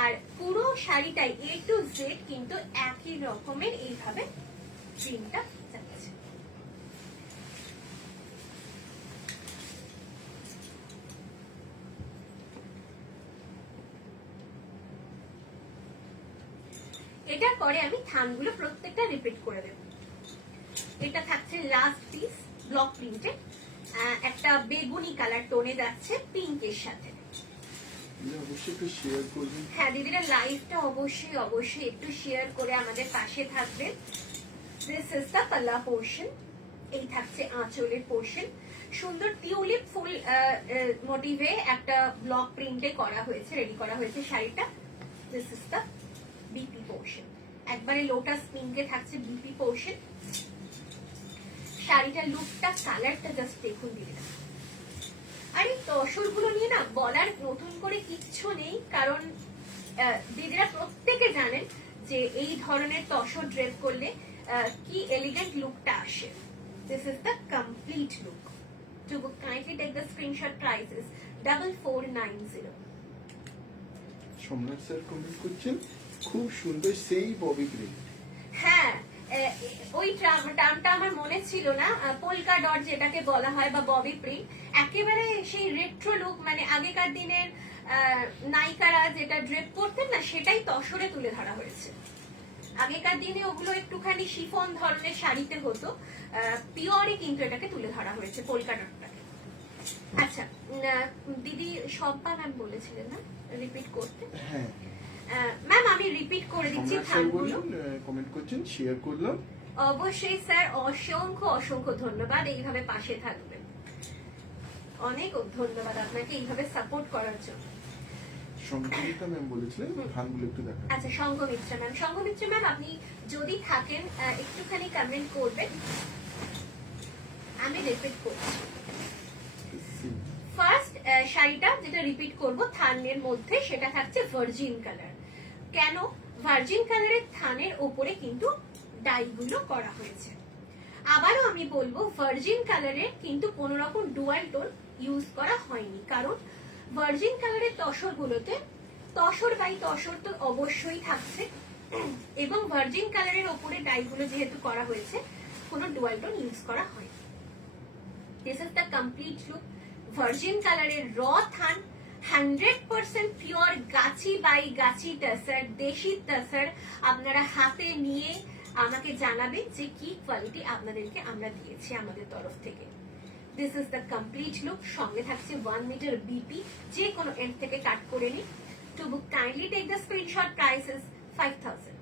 আর পুরো শাড়িটাই A to Z কিন্তু একই রকমের এইভাবে প্রিন্টটা যাচ্ছে। এটার পরে আমি থানগুলো প্রত্যেকটা রিপিট করে দেব। এটা থাকছে লাস্ট পিস ব্লক প্রিন্টে, একটা বেগুনি কালার টোনে যাচ্ছে পিঙ্কের সাথে। অবশ্যই একটু শেয়ার করবেন। হ্যাঁ দিদিরা লাইভটা অবশ্যই অবশ্যই একটু শেয়ার করে আমাদের পাশে থাকবেন। দিস ইজ দ্য পাল্লা পোর্শন। এই থাকছে আঁচলের পোর্শন, সুন্দর টিউলিপ ফুল মোটিভে একটা ব্লক প্রিন্টে করা হয়েছে, রেডি করা হয়েছে শাড়িটা। This is the BP portion, একবারে লোটাস পিঙ্কে থাকছে বিপি পোর্শন। শাড়িটার লুকটা, কালারটা জাস্ট দেখুন দিদিরা। আর এই তসরগুলো নিয়ে না বলার নতুন করে কিচ্ছু নেই, কারণ দিদিরা প্রত্যেকে জানেন যে এই ধরনের তসর ড্রেস করলে কি এলিগেন্ট লুকটা আসে। This is the complete look. To book, kindly take the screenshot. Price is 4490. সম্রাট স্যার কমেন্ট করছেন খুব সুন্দর সেই ববি গ্রিন। হ্যাঁ, ওই টার্মটা আমার মনে ছিল না, পোলকা ডট যেটাকে বলা হয় বা ববি প্রিন্ট, একেবারে সেই রেট্রো লুক, মানে আগেকার দিনের নায়িকারা যেটা ড্রেপ করতেন না, সেটাই তসরে তুলে ধরা হয়েছে। আগেকার দিনে ওগুলো একটুখানি শিফন ধরনের শাড়িতে হতো, পিওরই কিন্তু এটাকে তুলে ধরা হয়েছে পোলকা ডটটাকে। আচ্ছা, দিদি শম্পা ম্যাম বলেছিলেন না রিপিট করতে? হ্যাঁ ম্যাম আমি রিপিট করে দিচ্ছি সম্রাট স্যার থানগুলো। কমেন্ট করছেন, শেয়ার করলাম। অবশ্যই স্যার, অসংখ্য অসংখ্য ধন্যবাদ, এইভাবে পাশে থাকবেন। অনেক ধন্যবাদ আপনাকে এইভাবে সাপোর্ট করার জন্য। সংগীতা ম্যাম বলেছিলেন ধানগুলো একটু দেখা। আচ্ছা, সঙ্গমিত্রা ম্যাম আপনি যদি থাকেন একটুখানি কমেন্ট করবেন, আমি রিপিট করছি। ফার্স্ট শাড়িটা যেটা রিপিট করব থানের মধ্যে, সেটা থাকছে ভার্জিন কালার। কেন ভার্জিন কালারের থানের ওপরে কিন্তু ডাইগুলো করা হয়েছে। আবারও আমি বলবো ভার্জিন কালারে কিন্তু কোন রকম ডুয়াল টোন ইউজ করা হয়নি, কারণ ভার্জিন কালারের তসরগুলোতে তসর বাই তসর তো অবশ্যই থাকছে, এবং ভার্জিন কালারের ওপরে ডাইগুলো যেহেতু করা হয়েছে, কোনো ডুয়াল টোন ইউজ করা হয়নি। This is the complete look. Virgin কালারের র থান, 100% পিওর গাছি বাই গাছি টাসার, দেশি টাসার। আপনারা হাতে নিয়ে আমাকে জানাবেন যে কি কোয়ালিটি আপনাদেরকে আমরা দিয়েছি আমাদের তরফ থেকে। This is the complete look. সঙ্গে থাকছে 1 মিটার বিপি, যে কোনো এন্ড থেকে কাট করে নিন। To book kindly take the screenshot, price is 5000।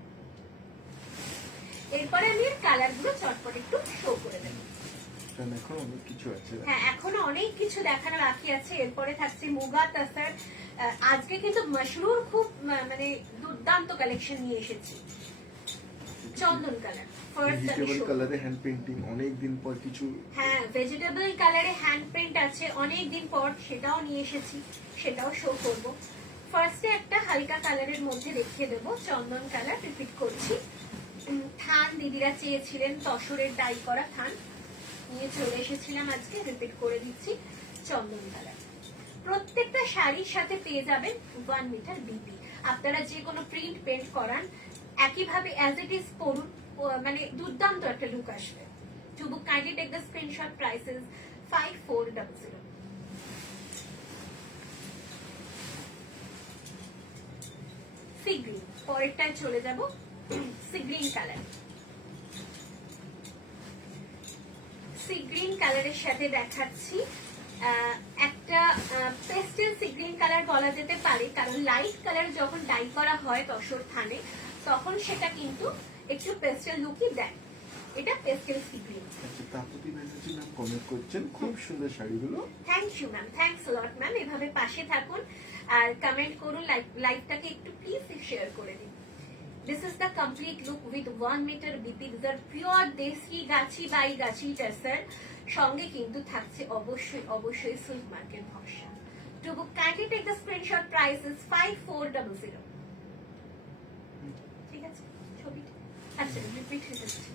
এরপরে আমি এর কালার গুলো চটপট একটু শো করে দেবো। এখন অনেক কিছু আছে। হ্যাঁ, এখনো অনেক কিছু দেখানো বাকি আছে। এরপরে থাকছে মুগা তাসার। আজকে কিন্তু মাশরুর খুব মানে দুর্দান্ত কালেকশন নিয়ে এসেছি। চন্দন কালার, ভেজিটেবল কালারে হ্যান্ড পেইন্টিং, অনেক দিন পর কিছু। হ্যাঁ, ভেজিটেবল কালারে হ্যান্ড পেইন্ট আছে অনেক দিন পর, সেটাও নিয়ে এসেছি, সেটাও শো করব। ফার্স্টে একটা হালকা কালারের মধ্যে দেখিয়ে দেবো, চন্দন কালার। রিপিট করছি, থান দিদিরা চেয়েছিলেন, তসরের ডাই করা থান নিয়ে চলে এসেছিলাম আজকে। রিপিট করে দিচ্ছি, চন্দন কালার। প্রত্যেকটা শাড়ির সাথে পেয়ে যাবেন 1 মিটার বিপি। আপনারা যে কোনো প্রিন্ট পেন্ট করান, একইভাবে অ্যাজ ইট ইজ পরুন, মানে দুর্দান্ত একটা লুক আসবে। To book kindly take the screenshot, price is 5400। Sea green, পরেরটায় চলে যাব। Sea green colour, sea green কালারের সাথে দেখাচ্ছি একটা পেস্টেল সি গ্রিন কালার বলা যেতে পারে, কারণ লাইট কালার যখন ডাই করা হয় তসর থানে, তখন সেটা কিন্তু একটু পেস্টেল লুকই দেয়। এটা পেস্টেল সি গ্রিন। আচ্ছা, তাপতি ব্যানার্জি ম্যাম কমেন্ট করছেন খুব সুন্দর শাড়িগুলো। Thank you ma'am, thanks a lot ma'am. এভাবে পাশে থাকুন আর কমেন্ট করুন, লাইভটাকে একটু প্লিজ শেয়ার করে দিন। This is the complete look with 1 meter BP. These are pure desi gachi by gachi tassar. সঙ্গে কিন্তু থাকছে অবশ্যই অবশ্যই সিল্ক মার্কের ভরসা। To book kindly take the screenshot, price is 5400। ঠিক আছে, ছবিটা আচ্ছা রিপিট হয়ে যাচ্ছে।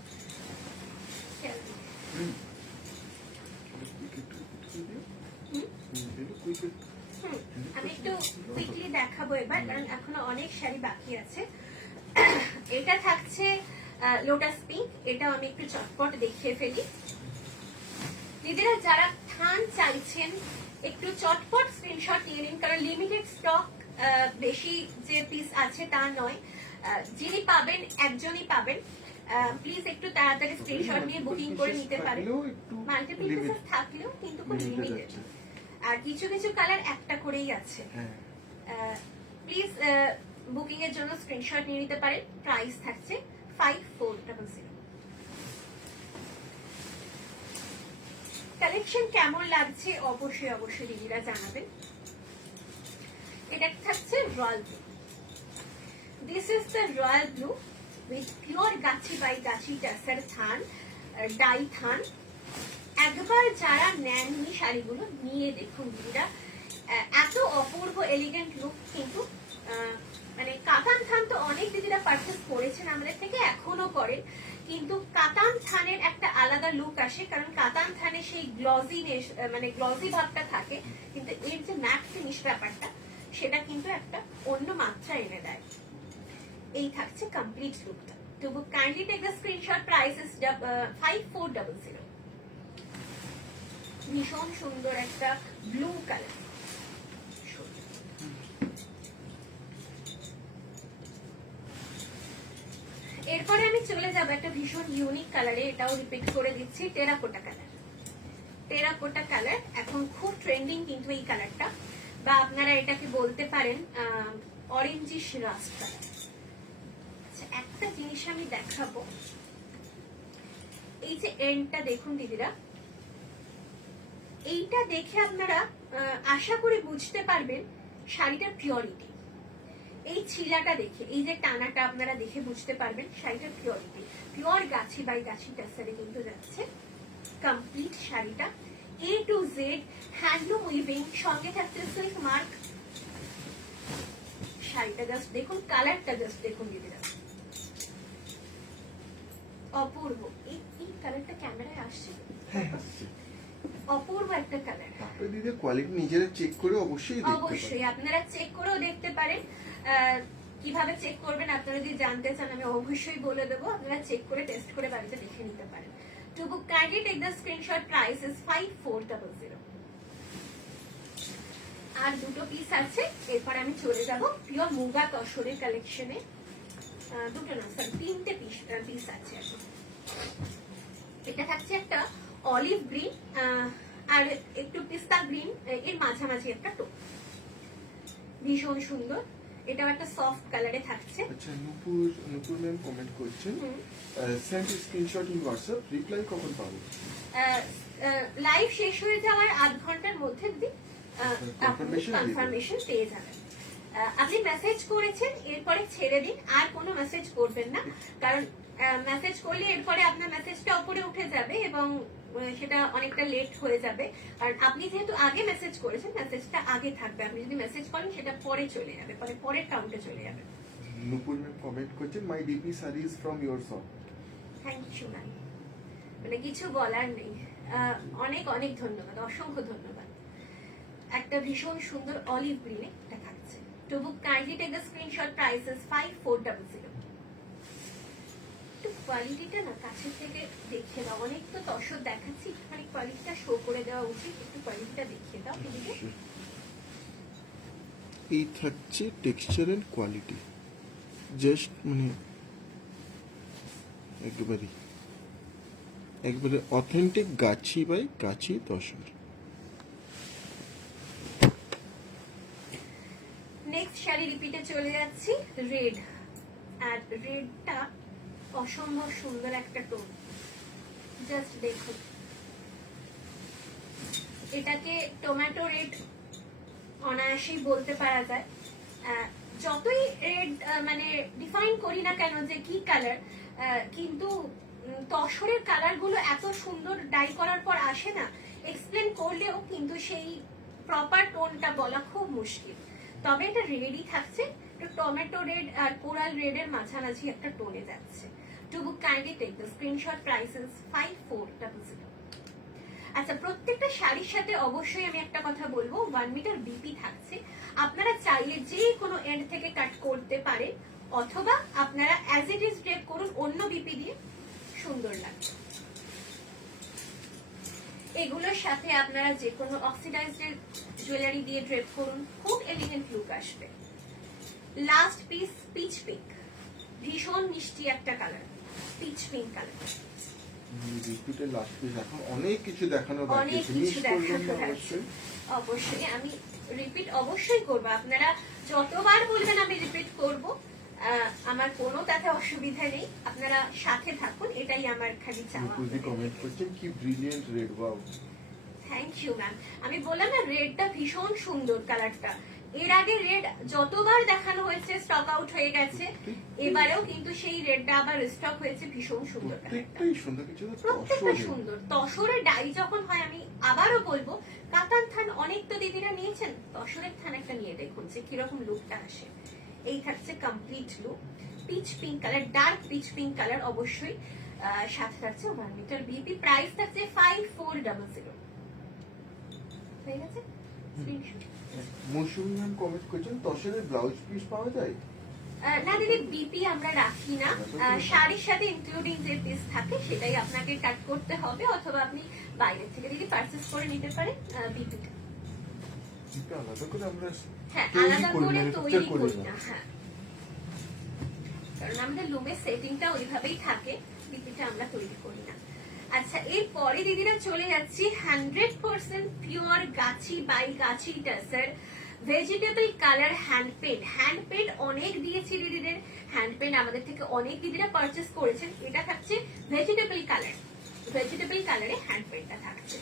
আমি একটু কুইকলি দেখাবো এবার, কারণ এখনো অনেক শাড়ি বাকি আছে। এটা থাকছে লোটাস পিঙ্ক, এটা আমি একটু চটপট দেখিয়ে ফেলি। দিদিরা যারা থান চাইছেন একটু চটপট স্ক্রিনশট নিয়ে নিন, কারণ লিমিটেড স্টক, বেশি যে পিস আছে তা নয়। যিনি পাবেন একজনই পাবেন। প্লিজ একটু তাড়াতাড়ি স্ক্রিনশট নিয়ে বুকিং করে নিতে পারেন। মাল্টিপল পিসেস থাকলেও কিন্তু খুব লিমিটেড, আর কিছু কিছু কালার একটা করেই আছে। প্লিজ বুকিং এর জন্য স্ক্রিনশট নিয়ে নিতে পারেন। প্রাইস থাকছে 5400। কালেকশন কেমন লাগছে অবশ্যই অবশ্যই দিদিরা জানাবেন। এটা থাকছে royal blue. This is the royal blue with pure গাছি বাই গাছি টাসার থান, ডাই থান। একবার যারা নেননি শাড়িগুলো নিয়ে দেখুন দিদিরা, এত অপূর্ব এলিগেন্ট লুক। কিন্তু মানে কাতান থান তো অনেক দিদিরা পারচেস করেছেন আমাদের থেকে, এখনো করেন, কিন্তু কাতান থানের একটা আলাদা লুক আসে, কারণ কাতান থানে সেই গ্লজিনেস মানে গ্লজি ভাবটা থাকে, কিন্তু এর যে ম্যাট ফিনিশ ব্যাপারটা সেটা কিন্তু একটা অন্য মাত্রা এনে দেয়। এই থাকছে কমপ্লিট লুকটা। তো kindly take the screenshot, price is 5400। ভীষণ সুন্দর একটা ব্লু কালার। এরপরে আমি চলে যাব একটা ভীষণ ইউনিক কালারে, এটাও রিপিট করে দিচ্ছি, টেরাকোটা কালার। টেরাকোটা কালার এখন খুব ট্রেন্ডিং কিন্তু এই কালারটা, বা আপনারা এটাকে বলতে পারেন অরেঞ্জিশ রাস্ট কালার। আচ্ছা, একটা জিনিস আমি দেখাবো, এই যে এন্ডটা দেখুন দিদিরা, এইটা দেখে আপনারা আশা করি বুঝতে পারবেন শাড়িটার পিওরিটি। এই ছিলাটা দেখে, এই যে টানাটা আপনারা দেখে বুঝতে পারবেন শাড়িটার পিওরিটি। পিওর গাছি বাই গাছি টাসারে কিন্তু যাচ্ছে কমপ্লিট শাড়িটা, A to Z handloom weaving, সঙ্গে থাকছে সিল্ক মার্ক। শাড়িটা জাস্ট দেখুন, কালারটা জাস্ট দেখুন দিদিরা, অপূর্ব। এই কালারটা ক্যামেরায় আসছে? হ্যাঁ, আসছে। অপূর্ব একটা কালার। তারপরে দিদি কোয়ালিটি নিজেরা চেক করে অবশ্যই দেখতে পারেন। অবশ্যই আপনারা চেক করেও দেখতে পারেন। কিভাবে চেক করবেন আপনারা যদি জানতে চান আমি অবশ্যই বলে দেবো, আপনারা চেক করে টেস্ট করে বাড়িতে দেখে নিতে পারেন। To book kindly take the screenshot, price is 5400। আর দুটো পিস আছে, এরপর আমি চলে যাব পিওর মুগা তসরের কালেকশনে। দুটো না স্যার, তিনটে পিস আছে এখন। এটা থাকছে একটা অলিভ গ্রিন আর একটু পিস্তা গ্রিন, এর মাঝামাঝি একটা টোন, ভীষণ সুন্দর। এটাও একটা সফট কালারে থাকছে। আচ্ছা, নূপুর ম্যাম কমেন্ট করছেন, send screenshot in WhatsApp, reply কখন পাবো? লাইভ শেষ হয়ে যাওয়ার আধ ঘন্টার মধ্যে যদি কনফার্মেশন পেয়ে যাবেন। আপনি মেসেজ করেছেন, এরপরে ছেড়ে দিন, আর কোনো মেসেজ করবেন না, কারণ মেসেজ করলে এরপরে আপনার মেসেজটা উপরে উঠে যাবে এবং সেটা অনেকটা লেট হয়ে যাবে। কারণ আপনি যেহেতু আগে মেসেজ করেছেন, মেসেজটা আগে থাকবে। আপনি যদি মেসেজ করেন সেটা পরে চলে যাবে, পরের কাউন্টে চলে যাবে। নূপুর ম্যাম কমেন্ট করছেন, my DP sarees from your shop. Thank you ma'am, মানে কিছু বলার নেই। অনেক অনেক ধন্যবাদ, অসংখ্য ধন্যবাদ। একটা ভীষণ সুন্দর অলিভ গ্রিনে এটা থাকছে। To book kindly take the screenshot, price is 5400। একটু কোয়ালিটিটা না কাছে থেকে দেখে দাও, অনেক তো তসর দেখাচ্ছি, একটুখানি কোয়ালিটিটা শো করে দেওয়া উচিত। একটু কোয়ালিটিটা দেখিয়ে দাও এদিকে। এই থাকছে টেক্সচার এন্ড কোয়ালিটি, জাস্ট মানে একবারে authentic Gachhi by Gachhi tussar. Next sari রিপিটে চলে যাচ্ছি, রেড। আর রেডটা অসম্ভব সুন্দর একটা টোন, জাস্ট দেখুন। এটাকে টমেটো রেড অনায়াসেই বলতে পারা যায়। যতই রেড মানে ডিফাইন করি না কেন যে কি কালার, কিন্তু তসরের কালার গুলো এত সুন্দর ডাই করার পর আসে না, এক্সপ্লেন করলেও কিন্তু সেই প্রপার টোনটা বলা খুব মুশকিল। তবে এটা রেডই থাকছে, টমেটো রেড আর কোরাল রেড এর মাঝামাঝি একটা টোনে যাচ্ছে। To book kindly take the screenshot, price is 5400। আচ্ছা, প্রত্যেকটা শাড়ির সাথে অবশ্যই আমি একটা কথা বলবো, 1 মিটার বিপি থাকছে। আপনারা চাইলে যে কোনো এন্ড থেকে কাট করতে পারেন, অথবা আপনারা অ্যাজ ইট ইজ ড্রেপ করুন অন্য বিপি দিয়ে, সুন্দর লাগবে। এগুলোর সাথে আপনারা যে কোনো অক্সিডাইজড জুয়েলারি দিয়ে ড্রেপ করুন, খুব এলিগেন্ট লুক আসবে। লাস্ট পিস পিচ পিঙ্ক, ভীষণ মিষ্টি একটা কালার, পিচ পিঙ্ক কালার। রিপিটের লাস্ট পিস, এখন অনেক কিছু দেখানোর বাকি অনেক আছে, কিছু মিস করবেন দেখানোর না আছে। অবশ্যই। অবশ্যই আমি রিপিট অবশ্যই করবো, আপনারা যতবার বলবেন আমি রিপিট করব, আমার কোনো তাতে অসুবিধা নেই। আপনারা সাথে থাকুন, এটাই আমার খালি চাওয়া। নূপুরদি কমেন্ট করছেন, কি brilliant red, wow. Thank you ma'am. আমি বললাম না রেডটা ভীষণ সুন্দর কালারটা। এর আগে রেড যতবার দেখানো হয়েছে স্টক আউট হয়ে গেছে, এবারেও কিন্তু সেই রেডটা আবার স্টক হয়েছে। ভীষণ সুন্দর কালারটা, প্রত্যেকটাই সুন্দর, কিছু তো প্রত্যেকটা তসরে। সুন্দর। তসরের ডাই যখন হয়, আমি আবারও বলবো, কাতান থান অনেক তো দিদিরা নিয়েছেন, তসরের থান একটা নিয়ে দেখুন যে কিরকম লুকটা আসে। এই থাকছে complete look, pitch pink colour, dark pitch pink colour অবশ্যই। সাথে থাকছে 1 মিটার বিপি, প্রাইস থাকছে 5400। হয়ে গেছে। স্ক্রিনশট। মৌসুমী ম্যাম কমেন্ট করছেন তসরের ব্লাউজ পিস পাওয়া যায়? না দিদি, বিপি আমরা রাখি না। শাড়ির সাথে ইনক্লুডিং যে পিস থাকে সেটাই আপনাকে কাট করতে হবে, অথবা আপনি বাইরে থেকে দিদি পারচেজ করে নিতে পারেন বিপিটা। এটা আলাদা করে আমরা হ্যাঁ, তৈরি আলাদা করি করে না, তৈরি manufacture করি না। হ্যাঁ, কারণ আমাদের লুমের সেটিংটা ওইভাবেই থাকে, বিপিটা আমরা তৈরি করি না। আচ্ছা, এরপরে দিদিরা চলে যাচ্ছি 100% পিওর গাছি বাই গাছি টাসের vegetable colour hand paint. Hand paint অনেক দিয়েছি দিদিদের, হ্যান্ড পেন্ট আমাদের থেকে অনেক দিদিরা পারচেস করেছেন। এটা থাকছে ভেজিটেবল কালার, ভেজিটেবল কালারে হ্যান্ড পেন্টটা থাকছে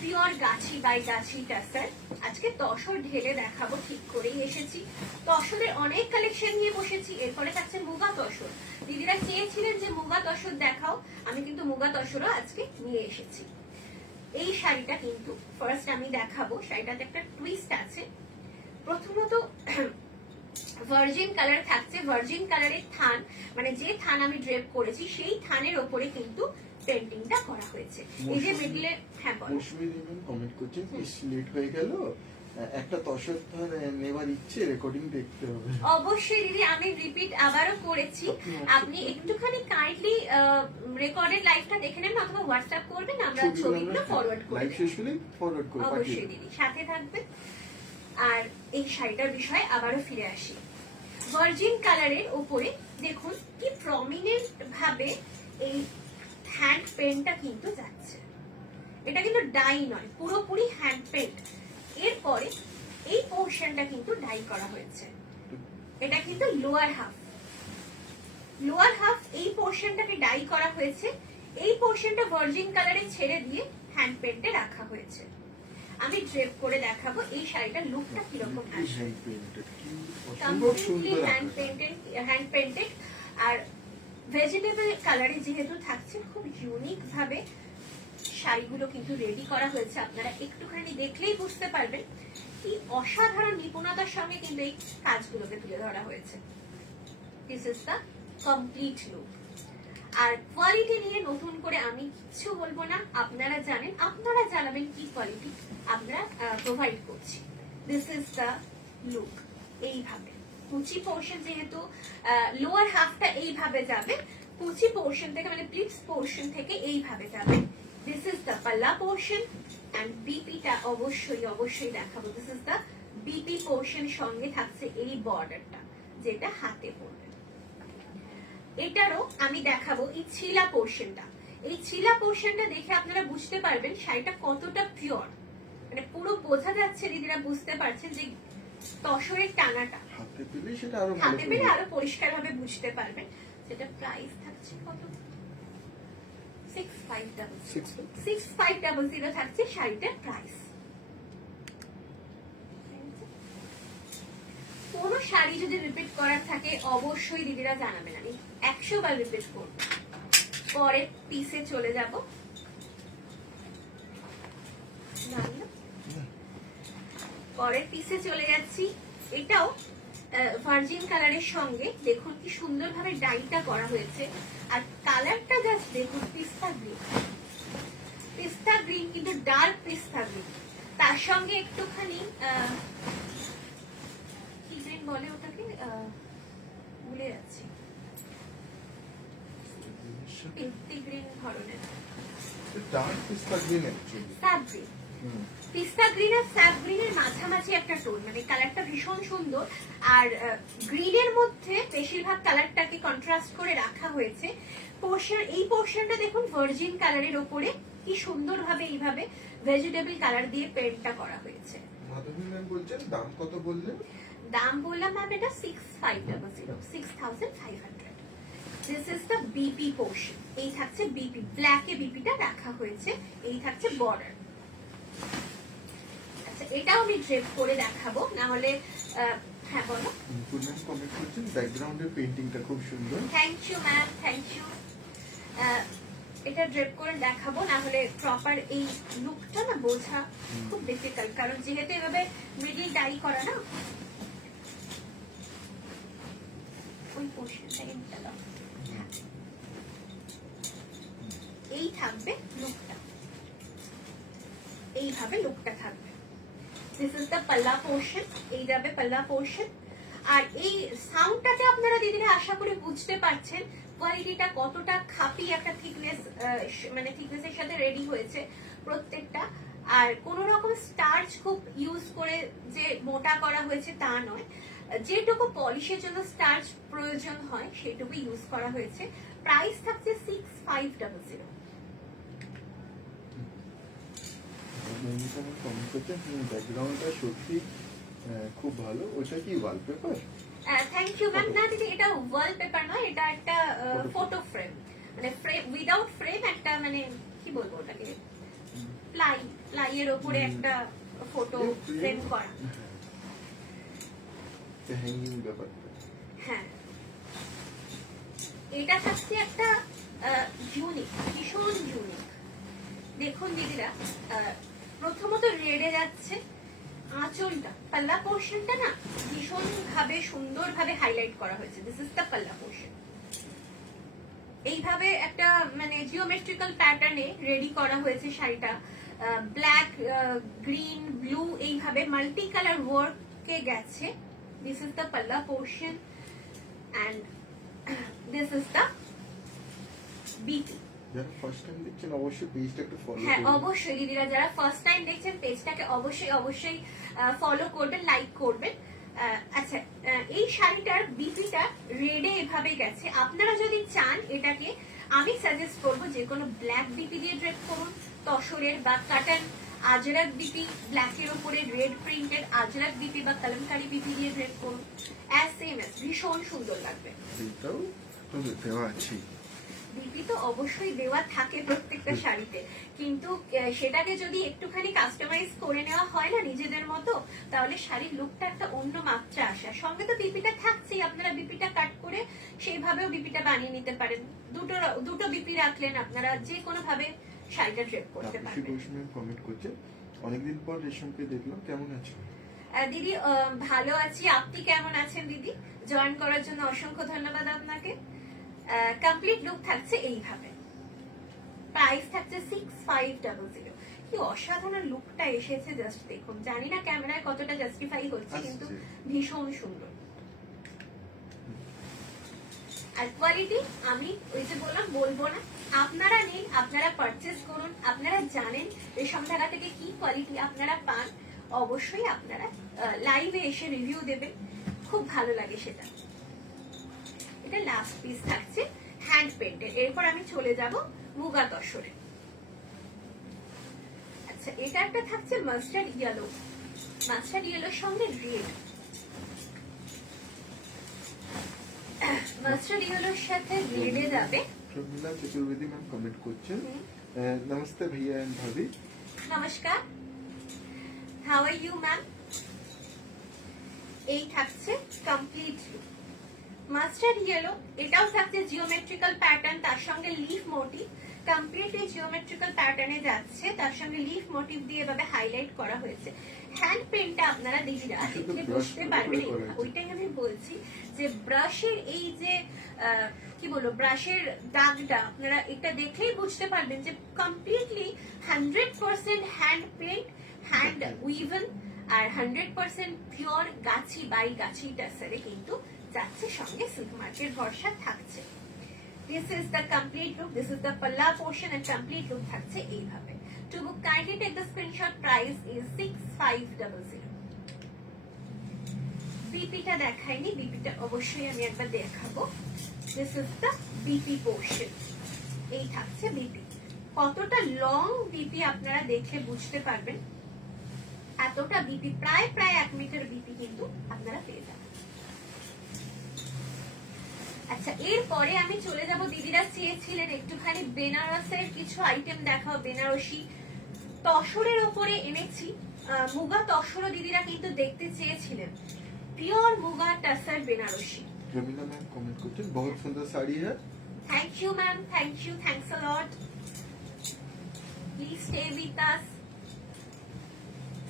পিওর গাছি বাই গাছি টাসের। আজকে তসর ঢেলে দেখাবো, ঠিক করেই এসেছি। তসরের অনেক কালেকশন নিয়ে বসেছি। এরপরে থাকছে মুগা তসর। দিদিরা চেয়েছিলেন যে মুগা তসর দেখাও, আমি কিন্তু মুগা তসরও আজকে নিয়ে এসেছি। এই শাড়িটা কিন্তু ফার্স্ট আমি দেখাবো। শাড়িটাতে একটা টুইস্ট আছে। প্রথমত ভার্জিন কালার থাকছে, ভার্জিন কালারের থান, মানে যে থান আমি ড্রেপ করেছি সেই থানের ওপরে কিন্তু পেন্টিংটা করা হয়েছে। এই যে মিডলে, হ্যাঁ বলো। মৌসুমী ম্যাম কমেন্ট করছেন লেট হয়ে গেল, একটা তসর থান নেবার ইচ্ছে, রেকর্ডিং দেখতে হবে। অবশ্যই দিদি, আমি রিপিট আবারও করেছি। আপনি একটুখানি কাইন্ডলি রেকর্ডেড লাইভটা দেখে নেন, অথবা হোয়াটসঅ্যাপ করবেন, আমরা ছবিগুলো ফরওয়ার্ড করব। লাইভ শেষ হলে ফরওয়ার্ড করব। অবশ্যই দিদি, সাথে থাকবেন। আর এই শাড়িটার বিষয়ে আবারও ফিরে আসি। ভার্জিন কালারের উপরে দেখুন কি প্রমিনেন্ট ভাবে এই হ্যান্ড পেন্টটা কিন্তু যাচ্ছে। এটা কিন্তু ডাই নয়, পুরোপুরি হ্যান্ড পেন্ট। এরপরে এই পোর্শনটা কিন্তু ডাই করা হয়েছে। এটা কিন্তু লোয়ার হাফ, লোয়ার হাফ এই পোর্শনটাকে ডাই করা হয়েছে। এই পোর্শনটা ভার্জিন কালারে ছেড়ে দিয়ে হ্যান্ড পেন্টে রাখা হয়েছে। আমি ড্রেপ করে দেখাবো এই শাড়িটার লুকটা কিরকম আসবে। হ্যান্ড পেন্টেড আর ভেজিটেবল কালারে যেহেতু থাকছে, খুব ইউনিক ভাবে শাড়িগুলো কিন্তু রেডি করা হয়েছে। আপনারা একটুখানি দেখলেই বুঝতে পারবেন কি অসাধারণ নিপুণতার সঙ্গে কিন্তু এই কাজগুলোকে তুলে ধরা হয়েছে। This is the complete look. আর কোয়ালিটি নিয়ে নতুন করে আমি কিছু বলবো না, আপনারা জানেন, আপনারা জানাবেন কি কোয়ালিটি আমরা প্রোভাইড করছি। This is the look. এইভাবে কুচি পোর্শন, যেহেতু লোয়ার হাফটা এইভাবে যাবে, কুচি পোর্শন থেকে মানে প্লিটস পোর্শন থেকে এইভাবে যাবে। দিস ইজ দ্য পাল্লা পোর্শন এন্ড বিপিটা অবশ্যই দেখাবো। This is the BP portion, সঙ্গে থাকছে এই বর্ডারটা যেটা হাতে পড়বে। এটারও আমি দেখাবো এই ছিলা পোর্শনটা। এই ছিলা পোর্শনটা দেখে আপনারা বুঝতে পারবেন শাড়িটা কতটা পিওর, মানে পুরো বোঝা যাচ্ছে, দিদিরা বুঝতে পারছেন যে তসরের টানাটা। হাতে পেলে সেটা আরো ভালো, হাতে পেলে আরো পরিষ্কার ভাবে বুঝতে পারবেন। সেটা প্রাইস থাকছে কত? 6500 থাকছে শাড়িটার প্রাইস। কোন শাড়ি যদি রিপিট করার থাকে অবশ্যই দিদিরা জানাবেন, আমি 100 বার রিপিট করব। পরের পিসে চলে যাব। পরের পিসে চলে যাচ্ছি। এটাও ভার্জিন কালারের সঙ্গে দেখুন কি সুন্দরভাবে ডাইটা করা হয়েছে। আর কালারটা জাস্ট দেখুন, পিস্তা গ্রিন, পিস্তা গ্রিন কিন্তু ডার্ক পিস্তা গ্রিন, তার সঙ্গে একটুখানি কি গ্রিন বলে ওটাকে, ভুলে যাচ্ছি, পিঙ্কি গ্রিন ধরনের, ডার্ক পিস্তা গ্রিন অ্যাকচুয়ালি, স্যাপ গ্রিন। পিস্তা গ্রিন আর স্যাপ গ্রিনের মাঝামাঝি একটা টোন, মানে কালারটা ভীষণ সুন্দর। আর গ্রিনের মধ্যে বেশিরভাগ কালারটাকে কন্ট্রাস্ট করে রাখা হয়েছে। এই পোর্শনটা দেখুন ভার্জিন কালারের ওপরে কি সুন্দরভাবে এইভাবে ভেজিটেবল কালার দিয়ে পেন্টটা করা হয়েছে। মাধবী ম্যাম বলছেন দাম কত বললেন? দাম বললাম ম্যাম এটা 6500। This is the BP portion. এই থাকছে বিপি, ব্ল্যাকে বিপিটা রাখা হয়েছে। এই থাকছে বর্ডার। আচ্ছা, এটাও আমি ড্রেপ করে দেখাবো, না হলে হ্যাঁ বলো। ম্যাম কমেন্ট করছেন ব্যাকগ্রাউন্ডের পেইন্টিংটা খুব সুন্দর। Thank you ma'am, thank you. এটা ড্রেপ করে দেখাবো, না হলে প্রপার এই লুকটা না বোঝা খুব ডিফিকাল্ট, কারণ যেহেতু এভাবে মিডল ডাই করা না। ওই পোর্শনটা এই থাকবে লুকটা, এইভাবে লুকটা থাকবে। দিস ইজ দ্য পাল্লা পোর্শন, এই যাবে পাল্লা পোর্শন। আর এই সাউন্ডটাতে আপনারা দিদিরা আশা করি বুঝতে পারছেন কোয়ালিটিটা কতটা খাপি একটা থিকনেস, মানে থিকনেসের সাথে রেডি হয়েছে প্রত্যেকটা। আর কোন রকম স্টার্চ খুব ইউজ করে যে মোটা করা হয়েছে তা নয়, যেটুকু পলিশের জন্য স্টার্চ প্রয়োজন হয় সেটুকু ইউজ করা হয়েছে। প্রাইস থাকছে 6500। কমেন্ট করছেন ব্যাকগ্রাউন্ডটা সত্যি খুব ভালো। ওটা কি ওয়ালপেপার? Thank you ma'am. না দিদি, এটা ওয়ালপেপার নয়, এটা একটা ফটো ফ্রেম, মানে ফ্রেম উইদাউট ফ্রেম, একটা মানে কি বলবো ওটাকে, প্লাইয়ের ওপরে একটা ফটো ফ্রেম করা। হ্যাঙ্গিং ব্যাপারটা। হ্যাঁ, এটা থাকছে একটা ইউনিক, ভীষণ ইউনিক। দেখুন দিদিরা, প্রথমত রেডে যাচ্ছে, আঁচলটা পাল্লা পোর্শনটা না ভীষণ ভাবে সুন্দর ভাবে হাইলাইট করা হয়েছে। দিস ইজ দ্য পাল্লা পোর্শন। এইভাবে একটা মানে জিওমেট্রিক্যাল প্যাটার্নে রেডি করা হয়েছে শাড়িটা। ব্ল্যাক, গ্রিন, ব্লু এইভাবে মাল্টি কালার ওয়ার্কে গেছে। দিস ইজ দ্য পাল্লা portion and this is the বিটি। যারা ফার্স্ট টাইম দেখছেন অবশ্যই পেজটা একটু ফলো করুন। হ্যাঁ অবশ্যই দিদিরা, যারা ফার্স্ট টাইম দেখছেন পেজটাকে অবশ্যই ফলো করবেন, লাইক করবেন। আচ্ছা, এই শাড়িটার বিপিটা রেডে এভাবে গেছে। আপনারা যদি চান এটাকে, আমি সাজেস্ট করবো যে কোনো ব্ল্যাক বিপি দিয়ে ড্রেপ করুন, তসরের বা কাটান আজরাক বিপি, ব্ল্যাকের উপরে রেড প্রিন্টেড আজরাক বিপি বা কলমকারি বিপি দিয়ে ড্রেপ করুন, অ্যাজ সেম অ্যাজ, ভীষণ সুন্দর লাগবে। এটাও তো দেওয়া আছে। বিপি তো অবশ্যই দেওয়া থাকে প্রত্যেকটা শাড়িতে, কিন্তু সেটাকে যদি একটুখানি কাস্টমাইজ করে নেওয়া হয় না নিজেদের মতো, তাহলে শাড়ির লুকটা একটা অন্য মাত্রা আসে। সঙ্গে তো বিপিটা থাকছেই, আপনারা বিপিটা কাট করে সেইভাবেও বিপিটা বানিয়ে নিতে পারেন। দুটো বিপি রাখলেন, আপনারা যে কোনো ভাবে শাড়িটা ড্রেপ করতে পারবেন। কমেন্ট করছে, অনেকদিন পর রেশমকে দেখলাম, কেমন আছো? দিদি ভালো আছি, আপনি কেমন আছেন দিদি? জয়েন করার জন্য অসংখ্য ধন্যবাদ আপনাকে। কমপ্লিট লুক থাকছে এইভাবে, প্রাইস থাকছে 6500। কি অসাধারণ লুকটা এসেছে, জাস্ট দেখুন। জানি না ক্যামেরায় কতটা জাস্টিফাই হচ্ছে, কিন্তু ভীষণ সুন্দর। আর কোয়ালিটি আমি ওই যে বললাম, বলবো না, আপনারা নিন, আপনারা পারচেজ করুন। আপনারা জানেন রেশম ধাগা থেকে কি কোয়ালিটি আপনারা পান, অবশ্যই আপনারা লাইভে এসে রিভিউ দেবেন, খুব ভালো লাগে সেটা। এটা লাস্ট পিস থাকছে হ্যান্ড পেন্টেড। এরপর আমি চলে যাব মুগা তসরে। আচ্ছা, এটা একটা থাকছে মাস্টার্ড ইয়েলো, মাস্টার্ড ইয়েলোর সঙ্গে রেড, মাস্টার্ড ইয়েলোর সাথে রেডে যাবে। শর্মিলা চতুর্বেদী ম্যাম কমেন্ট করছেন, নমস্তে ভাইয়া এন্ড ভাবি। নমস্কার, হাউ আর ইউ ম্যাম? এই থাকছে কমপ্লিট মাস্টার্ড ইয়েলো। এটাও থাকছে জিওমেট্রিক্যাল প্যাটার্ন, তার সঙ্গে লিফ মোটিভ। কমপ্লিটলি জিওমেট্রিক্যাল প্যাটার্নে যাচ্ছে, তার সঙ্গে লিফ মোটিভ দিয়ে এভাবে হাইলাইট করা হয়েছে। হ্যান্ড পেন্টটা আপনারা দিদিরা দেখলে বুঝতে পারবেন। ওইটাই আমি বলছি যে ব্রাশের এই যে কি বলবো, ব্রাশের দাগটা আপনারা এটা দেখলেই বুঝতে পারবেন যে কমপ্লিটলি 100% হ্যান্ড পেন্ট, হ্যান্ড উইভেন, আর 100% পিওর গাছি বাই গাছি টাসারে কিন্তু যাচ্ছে, সঙ্গে সিল্ক মার্কের ভরসা থাকছে। This is the complete look. This is the palla portion and complete look থাকছে এইভাবে। To book, kindly take the screenshot. Price is 6500. বিপিটা দেখাইনি, বিপিটা অবশ্যই আমি একবার দেখাবো। This is the BP portion. এই থাকছে বিপি। কতটা লং বিপি আপনারা দেখে বুঝতে পারবেন। এতটা বিপি, প্রায় 1 মিটার বিপি কিন্তু আপনারা পেয়ে যাবেন। আচ্ছা, এরপরে আমি চলে যাব, দিদিরা চেয়েছিলেন একটুখানি বেনারসের কিছু আইটেম দেখাও, বেনারসি তসরের উপরে এনেছি। মুগা তসরও দিদিরা কিন্তু দেখতে চেয়েছিলেন, pure muga tussar Banarasi. Romila ma'am comment করছেন, বহুত সুন্দর শাড়ি হ্যাঁ। Thank you ma'am, thank you, thanks a lot. Please stay with us.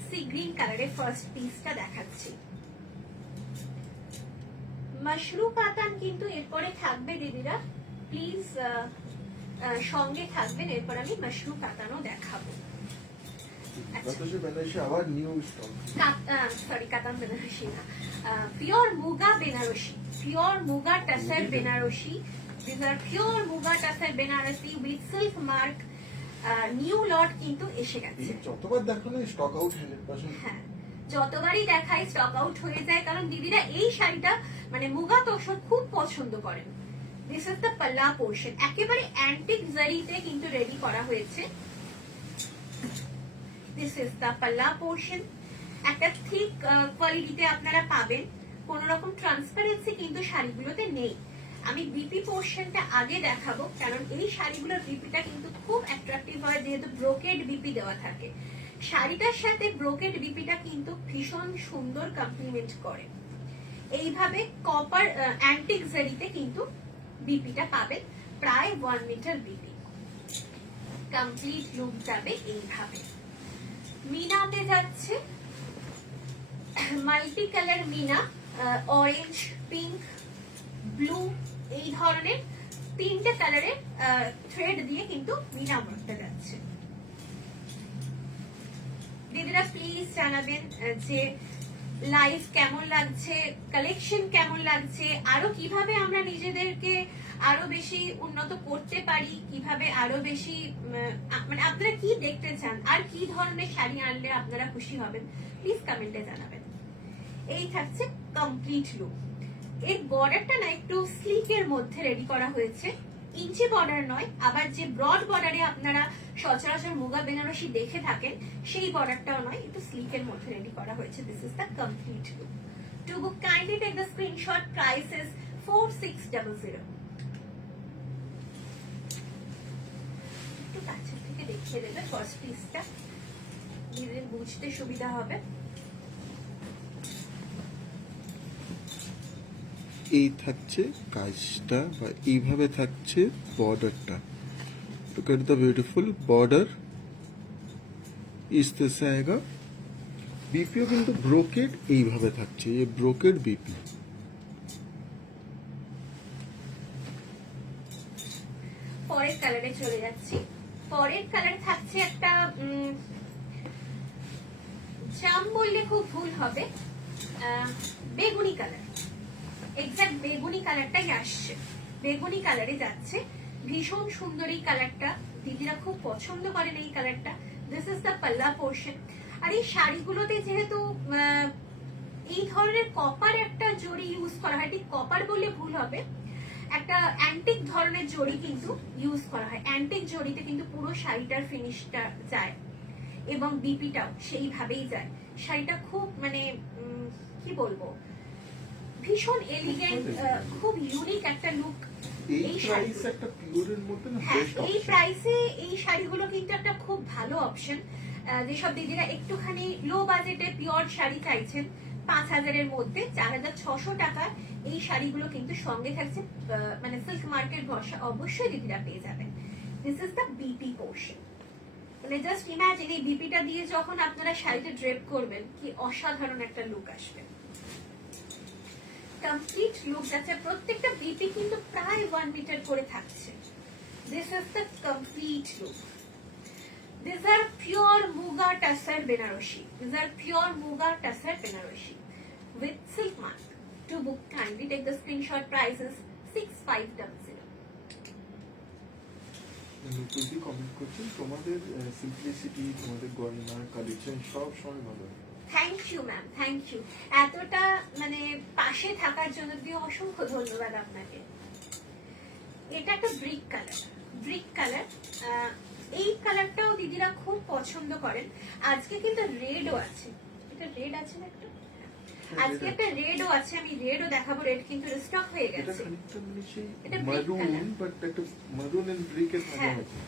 Sea green কালারের ফার্স্ট পিসটা দেখাচ্ছি। মাশরু পাতান কিন্তু এরপরে থাকবে দিদিরা, প্লিজ সঙ্গে থাকবেন। এরপর আমি মাশরু পাতানও দেখাবো। বাতাসে বেনারসি আবার new stock. Sorry, Katan Banarasi না, pure muga Banarasi, pure muga tussar Banarasi. These are pure muga tussar Banarasi with silk mark. New lot কিন্তু এসে গেছে। যতবার দেখানো স্টক আউট 100%। হ্যাঁ, যতবারই দেখাই স্টক আউট হয়ে যায়, কারণ দিদিরা এই শাড়িটা মানে মুগা তোষক খুব পছন্দ করেন। দিস ইজ দ্য পাল্লা পোর্শন, একেবারে অ্যান্টিক জারিতে কিন্তু রেডি করা হয়েছে। দিস ইজ দ্য পাল্লা পোর্শন, একটা থিক কোয়ালিটিতে আপনারা পাবেন, কোন রকম ট্রান্সপারেন্সি কিন্তু শাড়িগুলোতে নেই। আমি বিপি পোর্শনটা আগে দেখাবো, কারণ এই শাড়িগুলোর বিপিটা কিন্তু খুব অ্যাট্রাকটিভ হয়, যেহেতু ব্রোকেড বিপি দেওয়া থাকে। শাড়িটার সাথে ব্রোকেড বিপিটা কিন্তু ভীষণ সুন্দর কমপ্লিমেন্ট করে। এইভাবে কপার অ্যান্টিক জারিতে কিন্তু বিপিটা পাবেন, প্রায় 1 মিটার বিপি। কমপ্লিট লুক যাবে এইভাবে। মিনাতে যাচ্ছে multi colour meena, orange, pink, blue, এই ধরনের 3টে কালারের থ্রেড দিয়ে কিন্তু মিনা ওয়ার্কটা যাচ্ছে। দিদিরা প্লিজ জানাবেন যে লাইভ কেমন লাগছে, কালেকশন কেমন লাগছে, আরো কিভাবে আমরা নিজেদেরকে আরো বেশি উন্নত করতে পারি, কিভাবে আরো বেশি মানে আপনারা কি দেখতে চান, আর কি ধরনের শাড়ি আনলে আপনারা খুশি হবেন, প্লিজ কমেন্টে জানাবেন। এই থাকছে কমপ্লিট লুক। এর বর্ডারটা না একটু স্লিকের মধ্যে রেডি করা হয়েছে, ইঞ্চি বর্ডার নয়, আবার যে ব্রড বর্ডারে আপনারা সচরাচর মুগা বেনারসি দেখে থাকেন সেই বর্ডারটাও নয়, একটু স্লিকের মধ্যে রেডি করা হয়েছে। This is the complete look. To book kindly take the screenshot, price is 4600। একটু কাছে থেকে দেখিয়ে দেবে ফার্স্ট পিসটা, নিজেদের বুঝতে সুবিধা হবে। এই থাকছে কাজটা, বা এইভাবে থাকছে বর্ডারটা। Look at the beautiful border, ইস্তেসে আয়েগা। বিপিও কিন্তু ব্রোকেড এইভাবে থাকছে, এই ব্রোকেড বিপি। পরের কালারে চলে যাচ্ছি। পরের কালার থাকছে একটা জাম বললে খুব ভুল হবে, বেগুনি কালার, এক্সাক্ট বেগুনি কালারটাই আসছে, বেগুনি কালারে যাচ্ছে। ভীষণ সুন্দর এই কালারটা, দিদিরা খুব পছন্দ করেন এই কালারটা। দিস ইজ দ্য পাল্লা পোর্শন। আর এই শাড়িগুলোতে যেহেতু এই ধরনের কপার একটা জড়ি ইউজ করা হয়, ঠিক কপার বললে ভুল হবে, একটা অ্যান্টিক ধরনের জড়ি কিন্তু ইউজ করা হয়। অ্যান্টিক জড়িতে কিন্তু পুরো শাড়িটার ফিনিশটা যায় এবং বিপিটাও সেইভাবেই যায়। শাড়িটা খুব মানে কি বলবো, ভীষণ এলিগেন্ট, খুব ইউনিক একটা লুক। এই প্রাইসে একটা পিওরের মধ্যে না বেস্ট এই অপশন। প্রাইসে এই শাড়িগুলো কিন্তু একটা খুব ভালো অপশন। যেসব দিদিরা একটুখানি লো বাজেটে পিওর শাড়ি চাইছেন, 5000-এর মধ্যে 4600 টাকার এই শাড়িগুলো কিন্তু সঙ্গে থাকছে মানে সিল্ক মার্কেট ঘষা, অবশ্যই দিদিরা পেয়ে যাবেন। This is the BP portion. মানে জাস্ট ইমাজিন এই বিপিটা দিয়ে যখন আপনারা শাড়িতে ড্রেপ করবেন, কি অসাধারণ একটা লুক আসবে। কমপ্লিট লুক যাচ্ছে, প্রত্যেকটা বিপি কিন্তু প্রায় 1 মিটার করে থাকছে। This is the complete look. These are pure Muga Tassar Benarashi. These are pure Muga Tassar Benarashi with silk mark. To book kindly take the screenshot, prices 6500. নুপুরদি কমেন্ট করছেন, তোমাদের সিম্পলিসিটি, তোমাদের গয়না কালেকশন সব সময় ভালো। Thank you ma'am, thank you. এতটা মানে পাশে থাকার জন্য দিয়ে অসংখ্য ধন্যবাদ আপনাকে। এটা একটা ব্রিক কালার, ব্রিক কালার। এই কালারটাও দিদিরা খুব পছন্দ করেন। আজকে কিন্তু রেডও আছে, এটা রেড আছে না একটা, আজকে একটা রেডও আছে, আমি রেডও দেখাবো। রেড কিন্তু স্টক হয়ে এটা গেছে। খানিকটা মানে সেই এটা brick মারুন, color। বাট একটা মারুন এন্ড ব্রিকের মাঝামাঝি।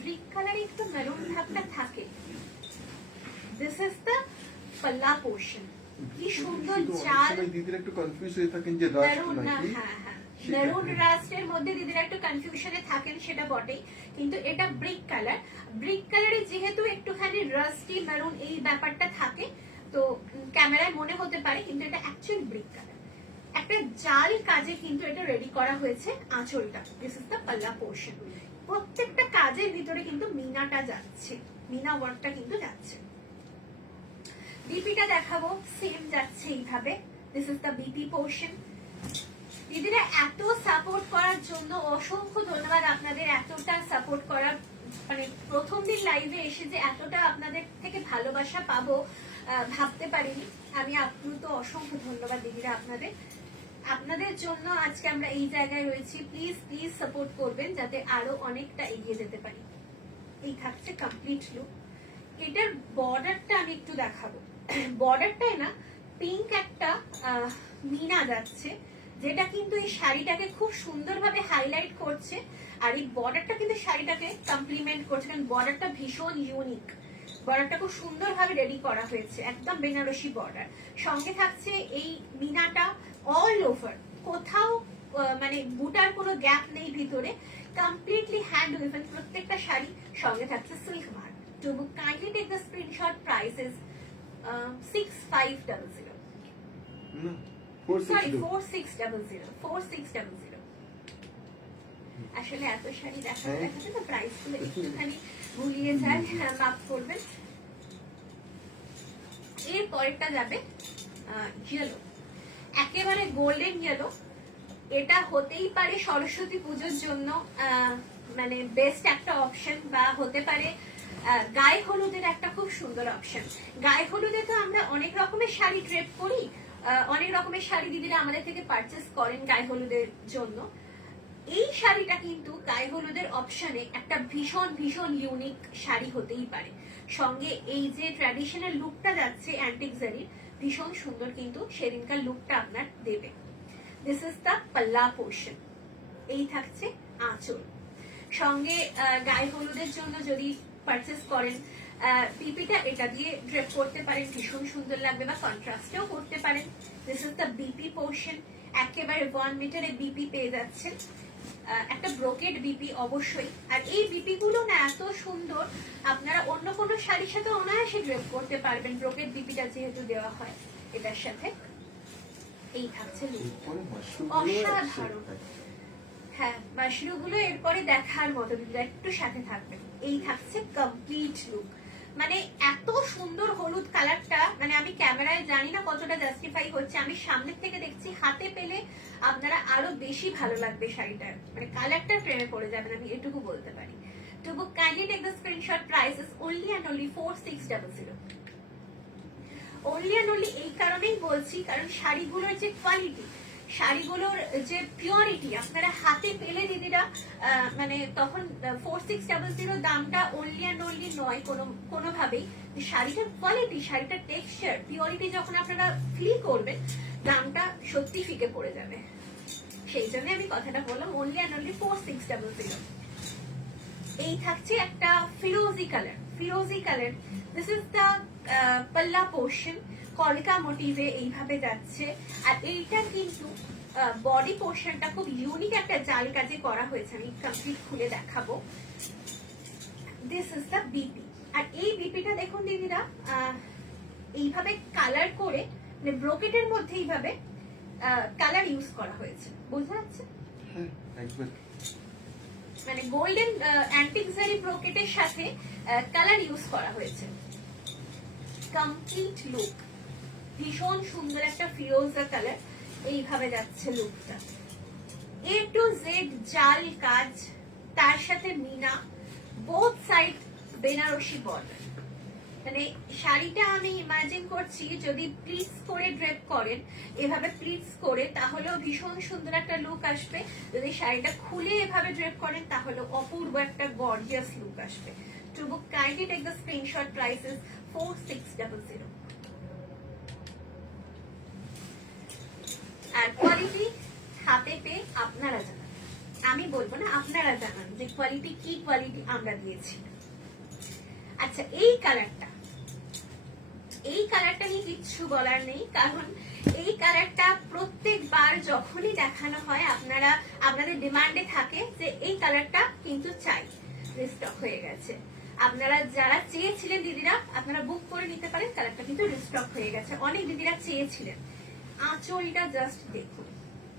ব্রিক কালারে একটু মেরুন ভাবটা থাকে। দিস ইজ দ্য পাল্লা পোর্শন। কি সুন্দর জাল, দিদিরা একটু কনফিউজ হয়ে থাকেন যে রাস্ট মেরুন না, নাকি। হ্যাঁ হ্যাঁ, মেরুন রাস্টের মধ্যে দিদিরা একটু কনফিউশনে থাকেন, সেটা বটেই, কিন্তু এটা ব্রিক কালার। ব্রিক কালারে যেহেতু একটুখানি রাস্টি মেরুন এই ব্যাপারটা থাকে, তো ক্যামেরায় মনে হতে পারে, কিন্তু এটা অ্যাকচুয়াল ব্রিক কালার। একটা জাল কাজে কিন্তু এটা রেডি করা হয়েছে আঁচলটা। দিস ইজ দ্য পাল্লা পোর্শন। প্রত্যেকটা কাজের ভিতরে কিন্তু মিনাটা যাচ্ছে। মিনা ওয়ার্কটা কিন্তু যাচ্ছে। বিপিটা দেখাবো, সেম যাচ্ছে এইভাবে। This is the BP portion. দিদিরা এত সাপোর্ট করার জন্য অসংখ্য ধন্যবাদ আপনাদের, এতটা সাপোর্ট করার মানে প্রথম দিন লাইভে এসে যে এতটা আপনাদের থেকে ভালোবাসা পাবো ভাবতে পারিনি আমি। আপ্লুত, অসংখ্য ধন্যবাদ দিদিরা আপনাদের। আপনাদের জন্য আজকে আমরা এই জায়গায় রয়েছি। প্লিজ প্লিজ সাপোর্ট করবেন যাতে আরো অনেকটা এগিয়ে যেতে পারি। এই থাকছে কমপ্লিট লুক। এটার বর্ডারটা আমি একটু দেখাবো। বর্ডারটাই না পিঙ্ক একটা মিনা যাচ্ছে, যেটা কিন্তু এই শাড়িটাকে খুব সুন্দরভাবে হাইলাইট করছে। আর এই বর্ডারটা কিন্তু শাড়িটাকে কমপ্লিমেন্ট করছে, কারণ বর্ডারটা ভীষণ ইউনিক। বর্ডারটা খুব সুন্দরভাবে রেডি করা হয়েছে, একদম বেনারসি বর্ডার। সঙ্গে থাকছে এই মিনাটা অল ওভার, কোথাও মানে বুটার কোনো গ্যাপ নেই ভিতরে, কমপ্লিটলি হ্যান্ড উইভেন প্রত্যেকটা শাড়ি। সঙ্গে থাকছে silk mark. To book kindly take the screenshot. Price is 6500। না, সরি 4600। 4600। আসলে এত শাড়ি দেখাতে দেখাতে না প্রাইস গুলো একটুখানি ভুলিয়ে যায়, মাফ করবেন। এর পরেরটা যাবে ইয়েলো, একেবারে গোল্ডেন ইয়েলো। এটা হতেই পারে সরস্বতী পুজোর জন্য মানে বেস্ট একটা অপশন, বা হতে পারে গায়ে হলুদের একটা খুব সুন্দর অপশন। গায়ে হলুদে তো আমরা অনেক রকমের শাড়ি ড্রেপ করি, অনেক রকমের শাড়ি দিদিরা আমাদের থেকে পারচেস করেন গায়ে হলুদের জন্য। এই শাড়িটা কিন্তু গায়ে হলুদের অপশনে একটা ভীষণ ভীষণ ইউনিক শাড়ি হতেই পারে। সঙ্গে এই যে ট্র্যাডিশনাল লুকটা যাচ্ছে অ্যান্টিক জারির, ভীষণ সুন্দর কিন্তু সেদিনকার লুকটা আপনার দেবে। দিস ইজ দ্য পাল্লা পোর্শন। এই থাকছে আঁচল। সঙ্গে গায়ে হলুদের জন্য যদি পারচেস করেন বিপিটা, এটা দিয়ে ড্রেপ করতে পারেন, ভীষণ সুন্দর লাগবে, বা কন্ট্রাস্টেও করতে পারেন। This is the BP portion. একেবারে 1 মিটারে বিপি পেয়ে যাচ্ছেন, একটা ব্রোকেড বিপি অবশ্যই। আর এই বিপি গুলো না এত সুন্দর, আপনারা অন্য কোনো শাড়ির সাথে অনায়াসে ড্রেপ করতে পারবেন, ব্রোকেড বিপিটা যেহেতু দেওয়া হয় এটার সাথে। এই থাকছে অসাধারণ। হ্যাঁ, মাশরু গুলো এরপরে দেখার মতো, একটু সাথে থাকবেন। এই থাকছে কমপ্লিট লুক। মানে এত সুন্দর হলুদ কালারটা, মানে আমি ক্যামেরায় জানি না কতটা জাস্টিফাই হচ্ছে, আমি সামনের থেকে দেখছি, হাতে পেলে আপনারা আরো বেশি ভালো লাগবে শাড়িটার, মানে কালারটা প্রেমে পড়ে যাবেন, আমি এটুকু বলতে পারি। To book kindly take the screenshot. Price is only and only 4600। Only and only এই কারণেই বলছি, কারণ শাড়িগুলোর যে কোয়ালিটি, শাড়িগুলোর যে পিওরিটি আপনারা হাতে পেলে দিদিরা, মানে তখন 4600 দামটা অনলি অ্যান্ড অনলি নয় কোনোভাবেই। শাড়িটার কোয়ালিটি, শাড়িটার টেক্সচার, পিওরিটি যখন আপনারা ফিল করবেন, দামটা সত্যি ফিকে পড়ে যাবে। সেই জন্য আমি কথাটা বললাম অনলি অ্যান্ড অনলি 4600। এই থাকছে একটা ফিরোজি কালার। ফিরোজি কালার, দিস ইজ দ্য পাল্লা পোর্শন। কলকা মোটিভে এইভাবে যাচ্ছে। আর এইটা কিন্তু বডি পোর্শনটা খুব ইউনিক একটা জাল কাজে করা হয়েছে, আমি কমপ্লিট খুলে দেখাবো। This is the BP. আর এই বিপিটা দেখুন দিদিরা, এইভাবে কালার করে, মানে ব্রোকেটের মধ্যে এইভাবে কালার ইউজ করা হয়েছে, বুঝতে পারছেন? হ্যাঁ, একবার মানে গোল্ডেন অ্যান্টিক জারি ব্রোকেটের সাথে কালার ইউজ করা হয়েছে। কমপ্লিট লুক ভীষণ সুন্দর, একটা ফিরোজা কালার। এইভাবে যাচ্ছে লুকটা, এ টু জেড জাল কাজ, তার সাথে meena, both side Banarasi border. মানে শাড়িটা আমি ইমাজিন করছি যদি প্লিটস করে ড্রেপ করেন, এভাবে প্লিটস করে, তাহলেও ভীষণ সুন্দর একটা লুক আসবে। যদি শাড়িটা খুলে এভাবে ড্রেপ করেন, তাহলে অপূর্ব একটা গর্জিয়াস লুক আসবে। To book kindly take the screenshot. Price is 4600। আর কোয়ালিটি হাতে পেয়ে আপনারা জানান, আমি বলবো না, আপনারা জানান যে কোয়ালিটি কি কোয়ালিটি আমরা দিয়েছি। আচ্ছা, এই কালারটা নিয়ে কিচ্ছু বলার নেই, কারণ এই কালারটা প্রত্যেকবার যখনই দেখানো হয় আপনাদের ডিমান্ডে থাকে যে এই কালারটা কিন্তু চাই, রিস্টক হয়ে গেছে। আপনারা যারা চেয়েছিলেন দিদিরা, আপনারা বুক করে নিতে পারেন, কালারটা কিন্তু রিস্টক হয়ে গেছে, অনেক দিদিরা চেয়েছিলেন। আঁচলটা জাস্ট দেখুন,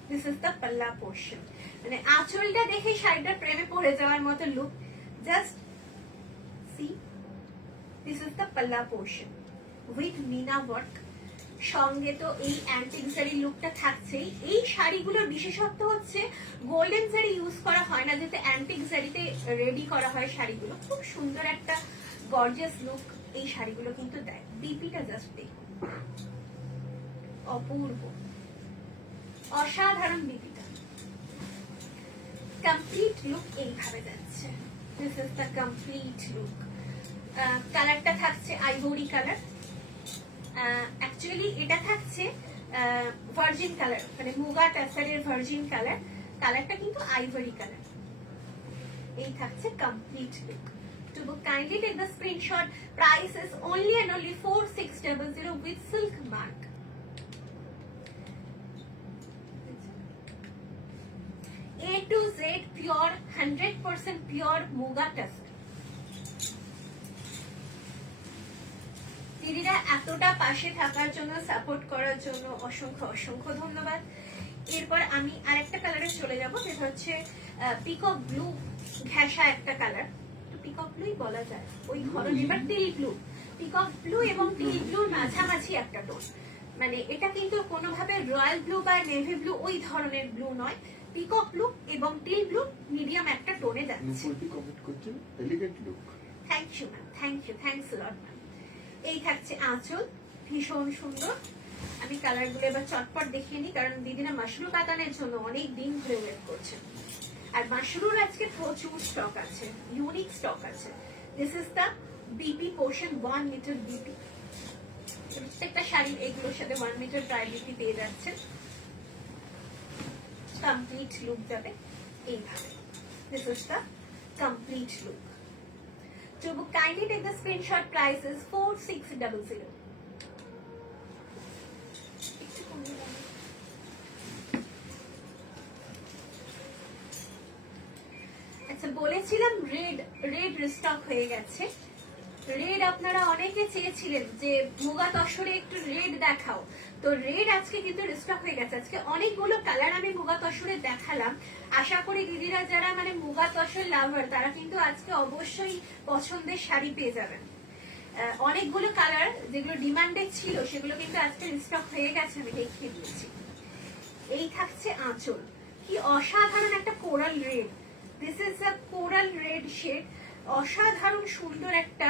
দিস ইজ দ্য পাল্লা পোর্শন। মানে আঁচলটা দেখে শাড়িটার প্রেমে পড়ে যাওয়ার মতো look. Just see, this is the পাল্লা পোর্শন উইথ মিনা ওয়ার্ক। সঙ্গে তো এই অ্যান্টিক জারি লুকটা থাকছেই। এই শাড়িগুলোর বিশেষত্ব হচ্ছে গোল্ডেন জারি ইউজ করা হয় না, যেটা অ্যান্টিক জারিতে রেডি করা হয় শাড়িগুলো। খুব সুন্দর একটা গর্জিয়াস লুক এই শাড়িগুলো কিন্তু দেয়। বিপিটা জাস্ট দেখুন, অপূর্ব, অসাধারণ বিপিটা। কমপ্লিট লুক এইভাবে যাচ্ছে। This is the complete look. কালারটা থাকছে আইভরি কালার। অ্যাকচুয়ালি এটা থাকছে ভার্জিন কালার, মানে মুগা টাসারের ভার্জিন কালার। কালারটা কিন্তু আইভরি কালার। এই থাকছে complete look. To book, kindly take the screenshot. Price is only and only 4600 with silk mark. A to Z pure, 100% pure muga tusk. দিদিরা এতটা পাশে থাকার জন্য, সাপোর্ট করার জন্য অসংখ্য অসংখ্য ধন্যবাদ। এরপর আমি আরেকটা কালারে চলে যাব, যেটা হচ্ছে পিকক ব্লু ঘেঁষা একটা কালার। পিকক ব্লুই বলা যায় ওই ধরনের, বা টিল ব্লু। পিকক ব্লু এবং টিল ব্লুর মাঝামাঝি একটা টোন। মানে এটা কিন্তু কোনোভাবে রয়্যাল ব্লু বা নেভি ব্লু ওই ধরনের ব্লু নয়। পিকক ব্লু এবং টিল ব্লু মিডিয়াম একটা টোনে যাচ্ছে। Thank you ma'am, thank you, thanks lot ma'am. এই থাকছে আঁচল, ভীষণ সুন্দর। আমি কালারগুলো এবার চটপট দেখিয়ে নিই, কারণ দিদিরা মাশরু কাতানের জন্য অনেক দিন ধরে ওয়েট করছেন। আর মাশরুর আজকে প্রচুর স্টক আছে, ইউনিক স্টক আছে। This is the BP portion, 1 metre BP. প্রত্যেকটা শাড়ি এগুলোর সাথে 1 মিটার ড্রাই বিপি পেয়ে যাচ্ছেন। কমপ্লিট লুক যাবে এইভাবে। This is the complete look. To book, kindly take the screenshot. Price is 4600. আচ্ছা, বলেছিলাম রেড রিস্টক হয়ে গেছে। রেড আপনারা অনেকে চেয়েছিলেন যে মুগা তসরে একটু রেড দেখাও, তো রেড আজকে কিন্তু রিস্টক হয়ে গেছে। আজকে অনেকগুলো কালার আমি মুগা তসরে দেখালাম। আশা করি দিদিরা যারা মানে মুগা তসর লাভার, তারা কিন্তু আজকে অবশ্যই পছন্দের শাড়ি পেয়ে যাবেন। অনেকগুলো কালার যেগুলো ডিমান্ডে ছিল সেগুলো কিন্তু আজকে রিস্টক হয়ে গেছে, আমি দেখিয়ে দিয়েছি। এই থাকছে আঁচল, কি অসাধারণ একটা coral red. This is a coral red shade. অসাধারণ সুন্দর একটা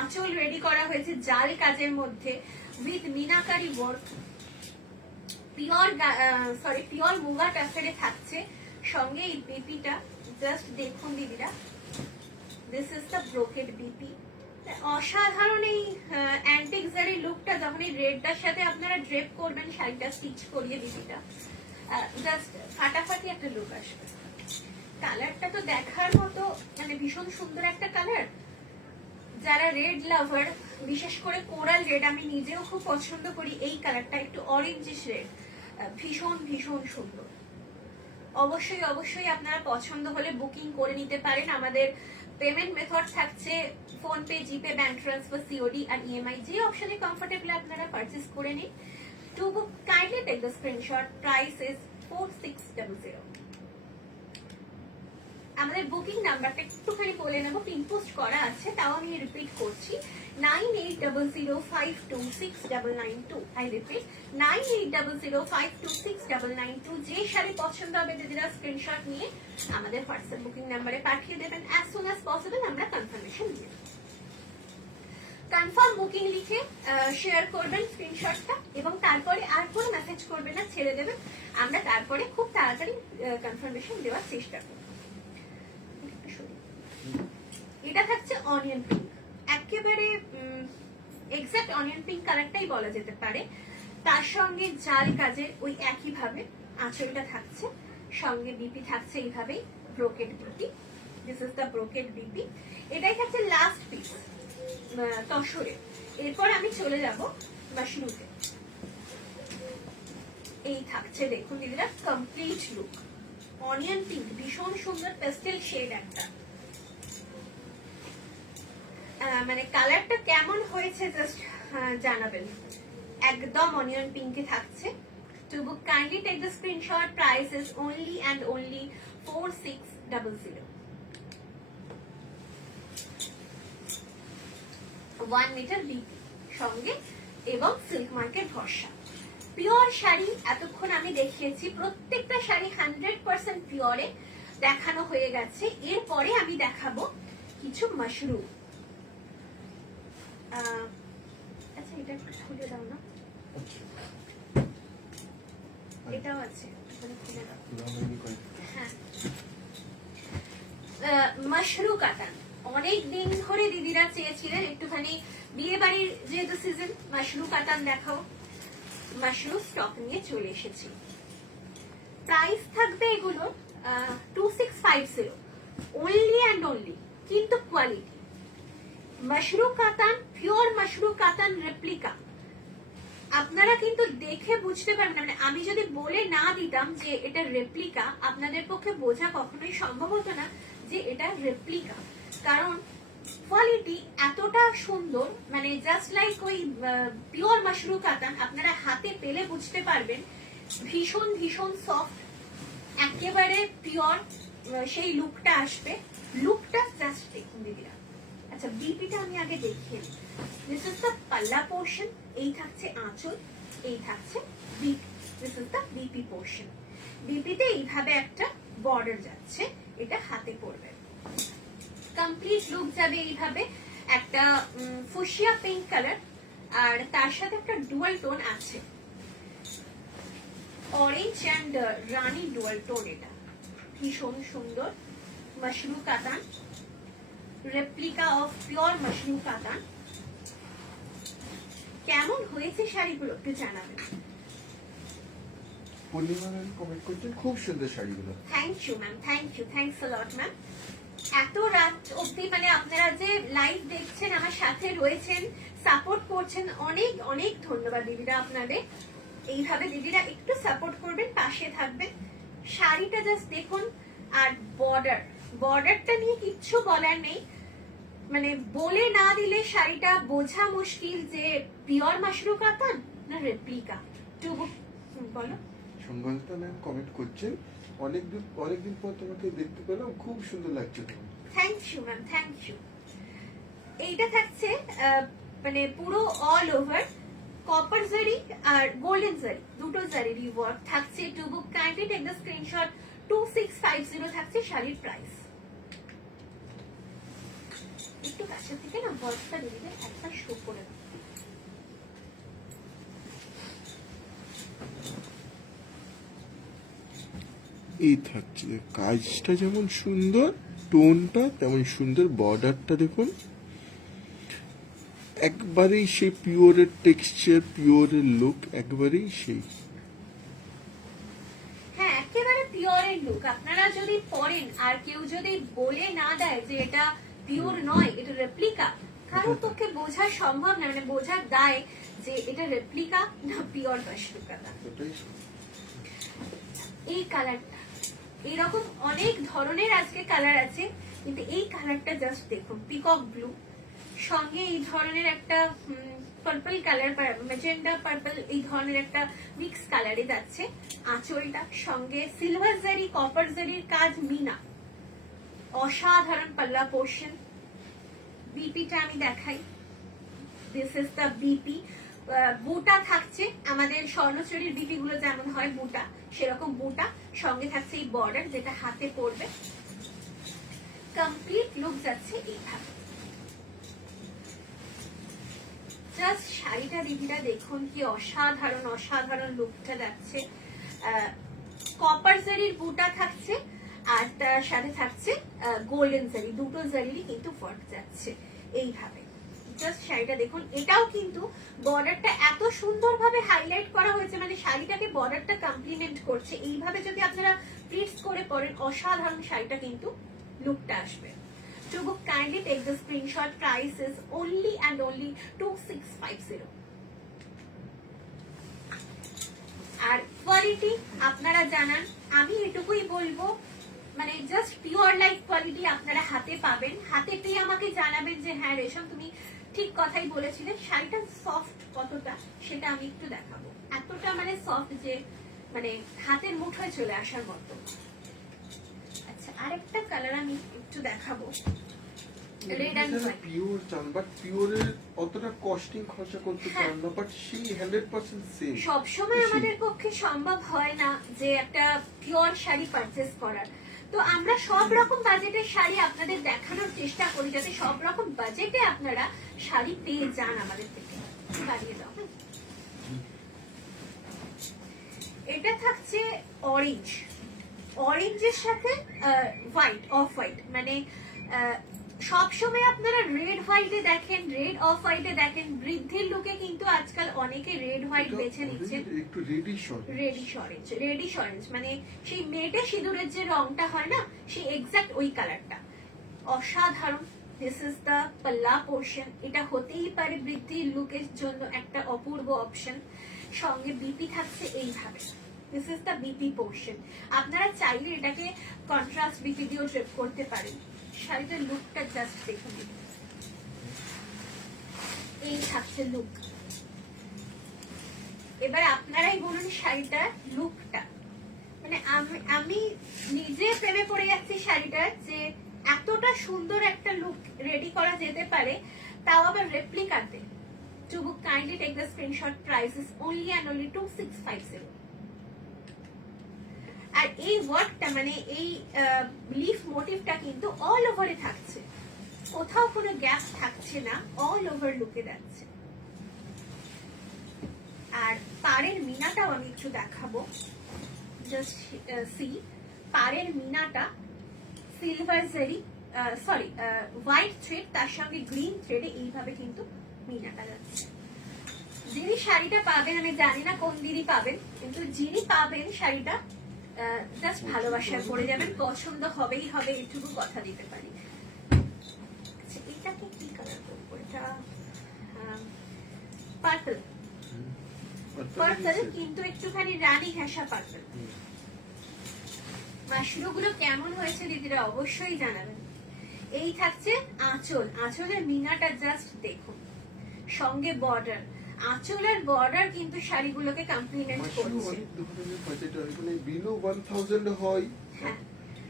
আঁচল রেডি করা হয়েছে জাল কাজের মধ্যে with meenakari work. Pure muga টাসারে থাকছে। সঙ্গে এই বিপিটা জাস্ট দেখুন দিদিরা, this is the brocade BP. অসাধারণ এই অ্যান্টিক জারি লুকটা যখন এই রেডটার সাথে আপনারা ড্রেপ করবেন, শাড়িটা স্টিচ করিয়ে বিপিটা, জাস্ট ফাটাফাটি একটা লুক আসবে। কালারটা তো দেখার মতো, মানে ভীষণ সুন্দর একটা কালার। যারা রেড লাভার, বিশেষ করে কোরাল রেড, আমি নিজেও খুব পছন্দ করি এই কালারটা, একটু অরেঞ্জিশ রেড, ভীষণ ভীষণ সুন্দর। অবশ্যই অবশ্যই আপনারা পছন্দ হলে বুকিং করে নিতে পারেন। আমাদের পেমেন্ট মেথড থাকছে PhonePe, GPay, bank transfer, COD আর ইএমআই। যে অপশনে কমফোর্টেবল আপনারা পারচেস করে নিন। To book, kindly take the screenshot. Price is 4600। আমাদের বুকিং নাম্বারটা একটুখানি বলে নেবো, পিন পোস্ট করা আছে, তাও আমি রিপিট করছি, 9800526992। I repeat, 9800526992। যে শাড়ি পছন্দ হবে দিদিরা স্ক্রিনশট নিয়ে আমাদের হোয়াটসঅ্যাপ বুকিং নাম্বারে পাঠিয়ে দেবেন। অ্যাজ সুন অ্যাজ পসিবল আমরা কনফার্মেশন দিয়ে দেব। কনফার্ম বুকিং লিখে শেয়ার করবেন স্ক্রিনশটটা, এবং তারপরে আর কোনো মেসেজ করবেন না, ছেড়ে দেবেন। আমরা তারপরে খুব তাড়াতাড়ি কনফার্মেশন দেওয়ার চেষ্টা করব। এটা থাকছে অনিয়ন পিঙ্ক, একেবারে এক্সাক্ট অনিয়ন পিঙ্ক কালারটাই বলা যেতে পারে। তার সঙ্গে জাল কাজের ওই একই ভাবে আঁচলটা থাকছে, সঙ্গে বিপি থাকছে এইভাবেই brocade BP. This is the brocade BP. এটাই থাকছে লাস্ট পিস তসরে। এরপর আমি চলে যাব মাশরুতে। এই থাকছে দেখুন দিদিরা কমপ্লিট লুক। অনিয়ন পিঙ্ক, ভীষণ সুন্দর পেস্টেল শেড একটা। মানে কালারটা কেমন হয়েছে জাস্ট জানাবেন। একদম অনিয়ন পিঙ্কে থাকছে। To book, kindly take the screenshot. Price is only and only 4600। 1 metre BP সঙ্গে এবং সিল্ক মার্কের ভরসা। পিওর শাড়ি এতক্ষণ আমি দেখিয়েছি, প্রত্যেকটা শাড়ি 100% পিওরে দেখানো হয়ে গেছে। এরপরে আমি দেখাবো কিছু মাশরুম। আচ্ছা এটা একটু খুলে দাও না, এটাও আছে, খুলে দাও। হ্যাঁ, মাশরু কাতান অনেক দিন ধরে দিদিরা চেয়েছিলেন একটুখানি, বিয়ে বাড়ির যেহেতু সিজন, মাশরু কাতান দেখাও। মাশরু স্টক নিয়ে চলে এসেছি। প্রাইস থাকবে এগুলো 2650 অনলি অ্যান্ড অনলি, কিন্তু কোয়ালিটি মাশরু কাতান, পিওর মাশরু কাতান রেপ্লিকা। আপনারা কিন্তু দেখে বুঝতে পারবেন, মানে আমি যদি বলে না দিতাম যে এটা রেপ্লিকা, আপনাদের পক্ষে বোঝা কখনোই সম্ভব হতো না যে এটা রেপ্লিকা। কারণ কোয়ালিটি এতটা সুন্দর, মানে জাস্ট লাইক ওই পিওর মাশরু কাতান, আপনারা হাতে পেলে বুঝতে পারবেন। ভীষণ ভীষণ সফট, একেবারে পিওর সেই লুকটা আসবে। লুকটা জাস্ট দেখুন দিদিরা। আচ্ছা বিপিটা আমি আগে দেখিয়ে নিই। দিস ইজ দ্য পাল্লা পোর্শন, এই থাকছে আঁচল, এই থাকছে বিপি। This is the BP portion. বিপিতে এইভাবে একটা বর্ডার যাচ্ছে, এটা হাতে পড়বে। কমপ্লিট লুক যাবে এইভাবে, একটা ফুশিয়া পিঙ্ক কালার, আর তার সাথে একটা ডুয়াল টোন আছে, orange and Rani dual tone. এটা ভীষণ সুন্দর মাশরু কাতান, রেপ্লিকা অফ পিওর মাশরু কাতান। কেমন হয়েছে শাড়িগুলো একটু জানাবেন। কমেন্ট করছেন খুব সুন্দর শাড়িগুলো। Thank you ma'am, thank you, thanks a lot ma'am. এত রাত অবধি মানে আপনারা যে লাইভ দেখছেন, আমার সাথে রয়েছেন, সাপোর্ট করছেন, অনেক অনেক ধন্যবাদ দিদিরা আপনাদের। এইভাবে দিদিরা একটু সাপোর্ট করবেন, পাশে থাকবেন। শাড়িটা জাস্ট দেখুন, আর বর্ডারটা নিয়ে কিচ্ছু বলার নেই, মানে বলে না দিলে শাড়িটা বোঝা মুশকিল যে পিওর মাশরু কাতান না রেপ্লিকা। বলো। সংগলতা ম্যাম কমেন্ট করছেন, অনেকদিন পর তোমাকে দেখতে পেলাম, খুব সুন্দর লাগছে। Thank you ma'am, thank you. এইটা থাকছে মানে পুরো অল ওভার কপার জারি আর গোল্ডেন জারি, দুটো জারির ওয়ার্ক থাকছে। To book kindly take the screenshot. 2650 থাকছে শাড়ির প্রাইস। একটু কাছে থেকে না বলটা দিলে একটা শো করে দাও। এই থাকছে কাজটা যেমন সুন্দর, টোনটা তেমন সুন্দর, বর্ডারটা দেখুন একবারেই সেই পিওরের টেক্সচার, পিওরের লুক, একবারেই সেই। হ্যাঁ একেবারে পিওরের লুক। আপনারা যদি পরেন আর কেউ যদি বলে না দেয় যে এটা পিওর নয়, এটা রেপ্লিকা, কারোর পক্ষে বোঝা সম্ভব না, মানে বোঝার দায় যে এটা রেপ্লিকা না পিওর মাশরু কাতান। এই কালারটা, এইরকম অনেক ধরনের আজকে কালার আছে, কিন্তু এই কালারটা জাস্ট দেখুন, পিকক ব্লু সঙ্গে এই ধরনের একটা পার্পল কালার, ম্যাজেন্ডা পার্পল, এই ধরনের একটা মিক্স কালারে যাচ্ছে। আঁচলটা সঙ্গে সিলভার জারি, কপার জারির কাজ, মিনা, অসাধারণ পাল্লা পোর্শন। বিপিটা আমি দেখাই, দিস ইজ দ্য বিপি। বুটা থাকছে আমাদের স্বর্ণচুরির বিপি গুলো যেমন হয় বুটা, সেরকম বুটা, সঙ্গে থাকছে এই বর্ডার যেটা হাতে পড়বে। কমপ্লিট লুক যাচ্ছে এইভাবে। জাস্ট শাড়িটা দিদিরা দেখুন কি অসাধারণ অসাধারণ লুকটা যাচ্ছে। কপার জারির বুটা থাকছে, আর তার সাথে থাকছে গোল্ডেন জারি, দুটো জারিরই কিন্তু ওয়ার্ক যাচ্ছে এইভাবে। জাস্ট শাড়িটা দেখুন, এটাও কিন্তু বর্ডারটা এত সুন্দরভাবে হাইলাইট করা হয়েছে, মানে শাড়িটাকে বর্ডারটা কমপ্লিমেন্ট করছে। এইভাবে যদি আপনারা প্রিন্টস করে পরেন, অসাধারণ শাড়িটা কিন্তু লুকটা আসবে। To book kindly take the screenshot. Price is only and only 2650. আর কোয়ালিটি আপনারা জানান, আমি এটুকুই বলবো, মানে জাস্ট পিওর লাইক কোয়ালিটি আপনারা হাতে পাবেন। হাতে পেয়ে আমাকে জানাবেন যে হ্যাঁ রেশম তুমি ঠিক কথাই বলেছিলে। শাড়িটা সফট কতটা সেটা আমি একটু দেখাবো। এতটা মানে সফট যে মানে হাতের মুঠোয় চলে আসার মতো। আচ্ছা আরেকটা কালার আমি একটু দেখাবো। Red and white. পিওর চান, বাট পিওরের অতটা কস্টিং খরচা করতে হ্যাঁ। পারেন না, বাট সেই 100% সেম। সবসময় আমাদের পক্ষে সম্ভব হয় না যে একটা পিওর শাড়ি পারচেস করার। তো আমরা সব রকম বাজেটের শাড়ি আপনাদের দেখানোর চেষ্টা করি, যাতে সব রকম বাজেটে আপনারা শাড়ি পেয়ে যান আমাদের থেকে। বাড়িয়ে দাও। এটা থাকছে অরেঞ্জ, অরেঞ্জের সাথে হোয়াইট, অফ হোয়াইট, মানে সব সময় আপনারা রেড হোয়াইটে দেখেন, রেড অফ হোয়াইটে দেখেন। বৃদ্ধির লুকে কিন্তু আজকাল অনেকে রেড হোয়াইট বেছে নিচ্ছেন। একটু reddish reddish orange, reddish orange মানে সেই মেটে সিঁদুরের যে রংটা হয় না, সেই এক্সাক্ট ওই কালারটা। অসাধারণ। দিস ইজ দ্য পাল্লা পোর্শন। এটা হতেই পারে বৃদ্ধির লুকের জন্য একটা অপূর্ব অপশন। সঙ্গে বিপি থাকছে এইভাবে। This is the BP portion. আপনারা চাইলে এটাকে কন্ট্রাস্ট বিপি দিয়েও ট্রেপ করতে পারেন। শাড়িটার লুকটা জাস্ট দেখুন, এই থাকছে লুক। এবার আপনারাই বলুন শাড়িটার লুকটা, মানে আমি নিজে প্রেমে পড়ে যাচ্ছি শাড়িটার, যে এতটা সুন্দর একটা লুক রেডি করা যেতে পারে, তাও আবার রেপ্লিকাতে। To book, kindly take the screenshot. Price is only and only 2650. আর এই ওয়ার্কটা মানে এই লিফ মোটিভটা কিন্তু অল ওভারে থাকছে, কোথাও কোনো গ্যাপ থাকছে না, অল ওভার লুকে যাচ্ছে। আর পাড়ের মিনাটাও আমি একটু দেখাবো, জাস্ট সি। পাড়ের মিনাটা সিলভার জারি, সরি হোয়াইট থ্রেড, তার সঙ্গে গ্রিন থ্রেডে এইভাবে কিন্তু মিনাটা যাচ্ছে। যিনি শাড়িটা পাবেন, আমি জানি না কোন দিদি পাবেন, কিন্তু যিনি পাবেন শাড়িটা জাস্ট ভালোবাসার পড়ে যাবেন, পছন্দ হবেই হবে, এটুকু কথা দিতে পারি। আচ্ছা, এটাকে কি কালার করবো? এটা পার্পল, পার্পল কিন্তু একটুখানি রানী ঘাসা পার্পল। মাশরুগুলো কেমন হয়েছে দিদিরা অবশ্যই জানাবেন। এই থাকছে আঁচল, আঁচলের মিনাটা জাস্ট দেখুন, সঙ্গে বর্ডার। আঁচল আর বর্ডার কিন্তু শাড়িগুলোকে কমপ্লিমেন্ট করছে। বিলো 1000 হয়। হ্যাঁ,